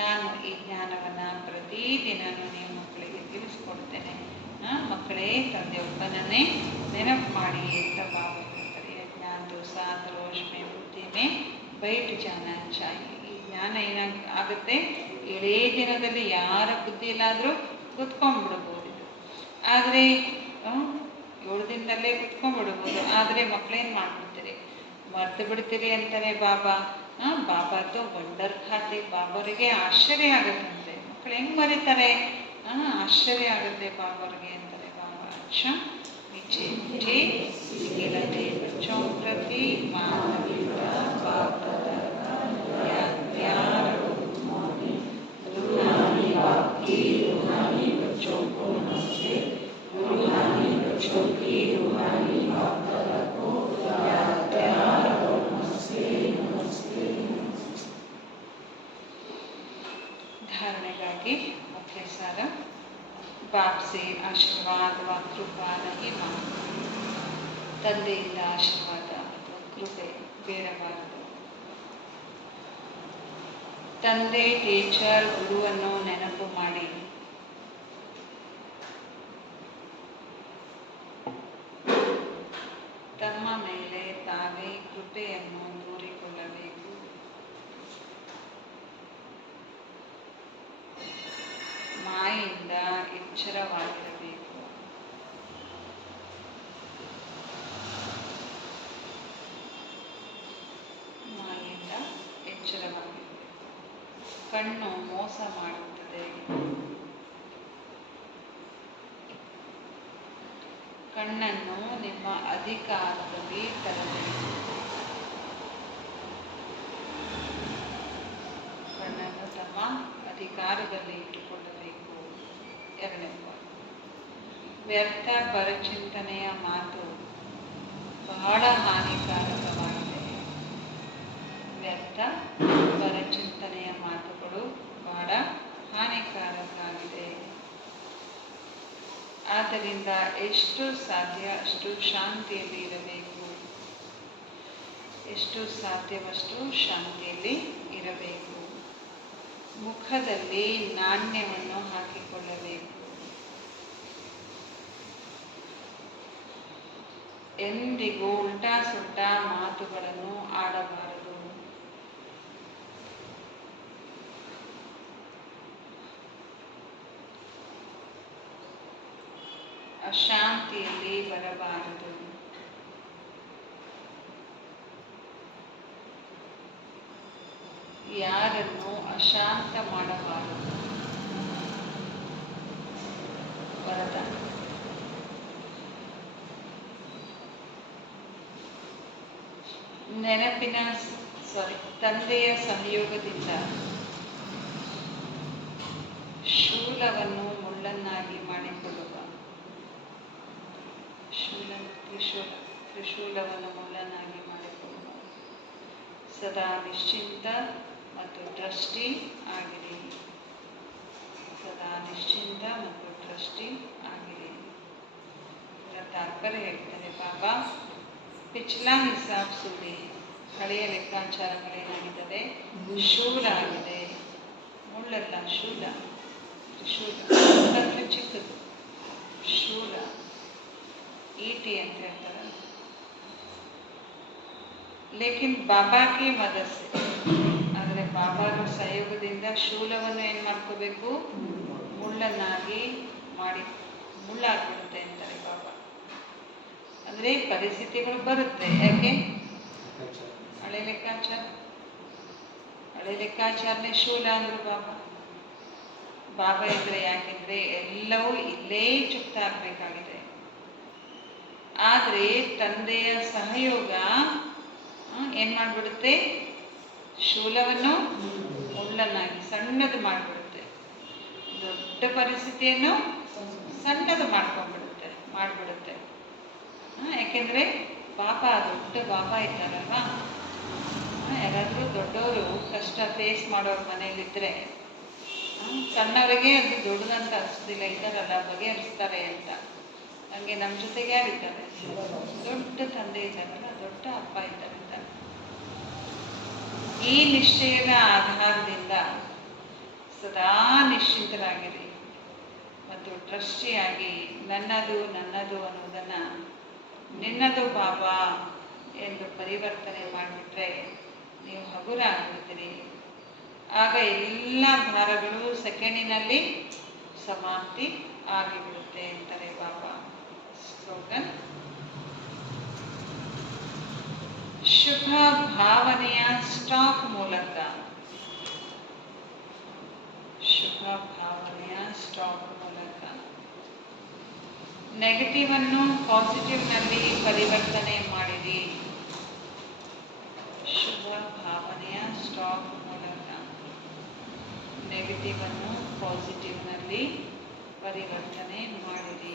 ನಾನು ಈ ಜ್ಞಾನವನ್ನು ಪ್ರತಿದಿನವೂ ನೀವು ಮಕ್ಕಳಿಗೆ ತಿಳಿಸ್ಕೊಡ್ತೇನೆ. ಮಕ್ಕಳೇ, ತಂದೆಯೊಬ್ಬನನ್ನೇ ನೆನಪು ಮಾಡಿ ಅಂತ ಬಾಬಾ ಹೇಳ್ತಾರೆ. ಜ್ಞಾನ ಸಾತ್ ರೋಷ್ ಮೇ ಬುದ್ಧಿ ಮೇ ಬೈಟ್ ಜಾನ ಚಾಯಿ. ಈ ಜ್ಞಾನ ಏನಾಗುತ್ತೆ, ಇಡೀ ದಿನದಲ್ಲಿ ಯಾರ ಬುದ್ಧಿಯಲ್ಲಾದರೂ ಕುತ್ಕೊಂಡ್ಬಿಡ್ಬೋದು ಇದು. ಆದರೆ 7 ದಿನದಲ್ಲೇ ಕುತ್ಕೊಂಡ್ಬಿಡ್ಬೋದು. ಆದರೆ ಮಕ್ಕಳೇನು ಮಾಡ್ಬಿಡ್ತೀರಿ, ಮರ್ತು ಬಿಡ್ತೀರಿ ಅಂತಾರೆ ಬಾಬಾ. ಬಾಬಾದು ವಂಡರ್ ಖಾತೆ. ಬಾಬಾವರಿಗೆ ಆಶ್ಚರ್ಯ ಆಗುತ್ತಂತೆ. ಮಕ್ಕಳು ಹೆಂಗೆ ಮರೀತಾರೆ, ಆಶ್ಚರ್ಯ ಆಗುತ್ತೆ ಬಾಬಾವ್ರಿಗೆ ಅಂತಾರೆ ಬಾಬಾ. ಅಚ್ಚ नीचे मीठे गिरते बच्चों प्रति माता पिता बाप दादा प्यार रूहानी बाप की रूहानी बच्चों को नमस्ते. रूहानी बच्चों की रूहानी बाप दादा को प्यार और नमस्ते नमस्ते. धारणೆಗಾಗಿ मुख्य सार. बाप से आशीर्वाद व कृपा नहीं मांगो. ತಂದೆಯಿಂದ ಆಶೀರ್ವಾದ ಅಥವಾ ಕೃಪೆ ಬೇಡಬಾರದು. ತಂದೆ, ಟೀಚರ್, ಗುರುವನ್ನು ನೆನಪು ಮಾಡಿ ತಮ್ಮ ಮೇಲೆ ತಾವೇ ಕೃಪೆಯನ್ನು ತೋರಿಕೊಳ್ಳಬೇಕು. ಮಾಯಿಂದ ಎಚ್ಚರವಾಗಿರಬೇಕು. ಮಾಯಿಂದ ಎಚ್ಚರವಾಗಿರಬೇಕು. ಕಣ್ಣು ಮೋಸ ಮಾಡುತ್ತದೆ. ಕಣ್ಣನ್ನು ನಿಮ್ಮ ಅಧಿಕಾರದಲ್ಲಿ ತರಬೇಕು. ಕಣ್ಣನ್ನು ತಮ್ಮ ಅಧಿಕಾರದಲ್ಲಿ ಇಟ್ಟುಕೊಳ್ಳಬೇಕು. 2ನೇ ಪಾಯಿಂಟ್, ವ್ಯರ್ಥ ಪರಚಿಂತನೆಯ ಮಾತು ಬಹಳ ಹಾನಿಕಾರಕವಾಗಿದೆ. ವ್ಯರ್ಥ ಪರಚಿಂತನೆಯ ಮಾತುಗಳು ಬಹಳ ಹಾನಿಕಾರಕ ಆಗಿದೆ. ಆದ್ದರಿಂದ ಎಷ್ಟು ಸಾಧ್ಯ ಅಷ್ಟು ಶಾಂತಿಯಲ್ಲಿ ಇರಬೇಕು. ಎಷ್ಟು ಸಾಧ್ಯವಷ್ಟು ಶಾಂತಿಯಲ್ಲಿ ಇರಬೇಕು. ಮುಖದಲ್ಲಿ ನಾಣ್ಯವನ್ನು ಹಾಕಿಕೊಳ್ಳಬೇಕು. ಎಂದಿಗೂ ಉಲ್ಟಾ ಸುಲ್ಟಾ ಮಾತುಗಳನ್ನು ಆಡಬಾರದು. ಅಶಾಂತಿಯಲ್ಲಿ ಬರಬಾರದು. ಯಾರನ್ನು ಅಶಾಂತ ಮಾಡಬಾರದು. ವರದಾನ. ತಂದೆಯ ಸಹಯೋಗದಿಂದ ಶೂಲವನ್ನು ಮುಳ್ಳನ್ನಾಗಿ ಮಾಡಿಕೊಳ್ಳುವ. 3. ತಂದೆಯ ಸಹಯೋಗದಿಂದ ಶೂಲವನ್ನು ಮುಳ್ಳನ್ನಾಗಿ ಮಾಡಿಕೊಳ್ಳುವ. 4. ತಂದೆಯ ಸಹಯೋಗದಿಂದ ತಂದೆಯ ಸಹಯೋಗದಿಂದ ಶೂಲವನ್ನು ಮುಳ್ಳನ್ನಾಗಿ ಮಾಡಿಕೊಳ್ಳುವ. 5. ತಂದೆಯ ಸಹಯೋಗದಿಂದ ತಂದೆಯ ಸಹಯೋಗದಿಂದ ತ್ರಿಶೂಲವನ್ನು ಮುಳ್ಳನ್ನಾಗಿ ಮಾಡಿಕೊಂಡು ಸದಾ ನಿಶ್ಚಿಂತ ಮತ್ತು ದೃಷ್ಟಿ ಆಗಿರಿ. ಸದಾ ನಿಶ್ಚಿಂತ ಮತ್ತು ದೃಷ್ಟಿ ಆಗಿರಿ. ಇದರ ತಾತ್ಪರ್ಯ ಹೇಳ್ತಾರೆ ಬಾಬಾ, ಪಿಚ್ಲಾ ಹಿಸಾಬ್ ಸುಳಿ, ಹಳೆಯ ಲೆಕ್ಕಾಚಾರಗಳೇನಾಗಿದ್ದಾವೆ, ಶೂಲ ಆಗಿದೆ. ಮುಳ್ಳಲ್ಲ, ಶೂಲ. ತ್ರಿಶೂಲ ಅಂದ್ರೆ ಚಿಕ್ಕದು, ಶೂಲ, ಈಟಿ ಅಂತ ಹೇಳ್ತಾರೆ. ಲೇಕಿನ್ ಬಾಬಾಕ್ಕೆ ಮದಸ್ಸೆ, ಆದರೆ ಬಾಬಾರ ಸಹಯೋಗದಿಂದ ಶೂಲವನ್ನು ಏನು ಮಾಡ್ಕೋಬೇಕು, ಮುಳ್ಳನ್ನಾಗಿ ಮಾಡಿ ಮುಳ್ಳಾಗ್ಬಿಡುತ್ತೆ ಅಂತಾರೆ ಬಾಬಾ. ಅಂದರೆ ಪರಿಸ್ಥಿತಿಗಳು ಬರುತ್ತೆ. ಯಾಕೆ? ಹಳೆ ಲೆಕ್ಕಾಚಾರನೇ ಶೂಲ ಅಂದರು ಬಾಬಾ. ಬಾಬಾ ಇದ್ರೆ ಯಾಕೆಂದ್ರೆ ಎಲ್ಲವೂ ಇಲ್ಲೇ ಚುಕ್ತ ಆಗ್ಬೇಕಾಗಿದೆ. ಆದರೆ ತಂದೆಯ ಸಹಯೋಗ ಏನ್ ಮಾಡ್ಬಿಡುತ್ತೆ, ಶೂಲವನ್ನು ಮುಳ್ಳನ್ನಾಗಿ ಸಣ್ಣದು ಮಾಡಿಬಿಡುತ್ತೆ. ದೊಡ್ಡ ಪರಿಸ್ಥಿತಿಯನ್ನು ಸಣ್ಣದು ಮಾಡಿಬಿಡುತ್ತೆ. ಯಾಕೆಂದ್ರೆ ಬಾಬಾ, ದೊಡ್ಡ ಬಾಬಾ ಇದ್ದಾರಲ್ವಾ. ಯಾರಾದರೂ ದೊಡ್ಡವರು ಕಷ್ಟ ಫೇಸ್ ಮಾಡೋರ ಮನೇಲಿದ್ರೆ ಸಣ್ಣವರಿಗೆ ಅದು ದೊಡ್ಡದಂತ ಅನಿಸೋದಿಲ್ಲ, ಇದ್ದಾರಲ್ಲ ಬಗೆಹರಿಸ್ತಾರೆ ಅಂತ. ಹಂಗೆ ನಮ್ಮ ಜೊತೆಗೆ ಯಾರಿದ್ದಾರೆ, ದೊಡ್ಡ ತಂದೆ ಇದ್ದಾರಲ್ಲ, ದೊಡ್ಡ ಅಪ್ಪ ಇದ್ದಾರೆ. ಈ ನಿಶ್ಚಯದ ಆಧಾರದಿಂದ ಸದಾ ನಿಶ್ಚಿಂತರಾಗಿರಿ ಮತ್ತು ದೃಷ್ಟಿಯಾಗಿ ನನ್ನದು ಅನ್ನೋದನ್ನು ನಿನ್ನದು ಬಾಬಾ ಎಂದು ಪರಿವರ್ತನೆ ಮಾಡಿಬಿಟ್ರೆ ನೀವು ಹಗುರ ಆಗಿರ್ತೀರಿ. ಆಗ ಎಲ್ಲ ಭಾರಗಳು ಸೆಕೆಂಡಿನಲ್ಲಿ ಸಮಾಪ್ತಿ ಆಗಿಬಿಡುತ್ತೆ ಅಂತಾರೆ ಬಾಬಾ. ಸ್ಲೋಗನ್: ಶುಭ ಭಾವನೆಯ ಸ್ಟಾಕ್ ಮೂಲಕ, ಶುಭ ಭಾವನೆಯ ಸ್ಟಾಕ್ ಮೂಲಕ ನೆಗೆಟಿವ್ ಅನ್ನು ಪಾಸಿಟಿವ್ನಲ್ಲಿ ಪರಿವರ್ತನೆ ಮಾಡಿರಿ. ಶುಭ ಭಾವನೆಯ ಸ್ಟಾಕ್ ಮೂಲಕ ನೆಗೆಟಿವ್ ಅನ್ನು ಪಾಸಿಟಿವ್ನಲ್ಲಿ ಪರಿವರ್ತನೆ ಮಾಡಿರಿ.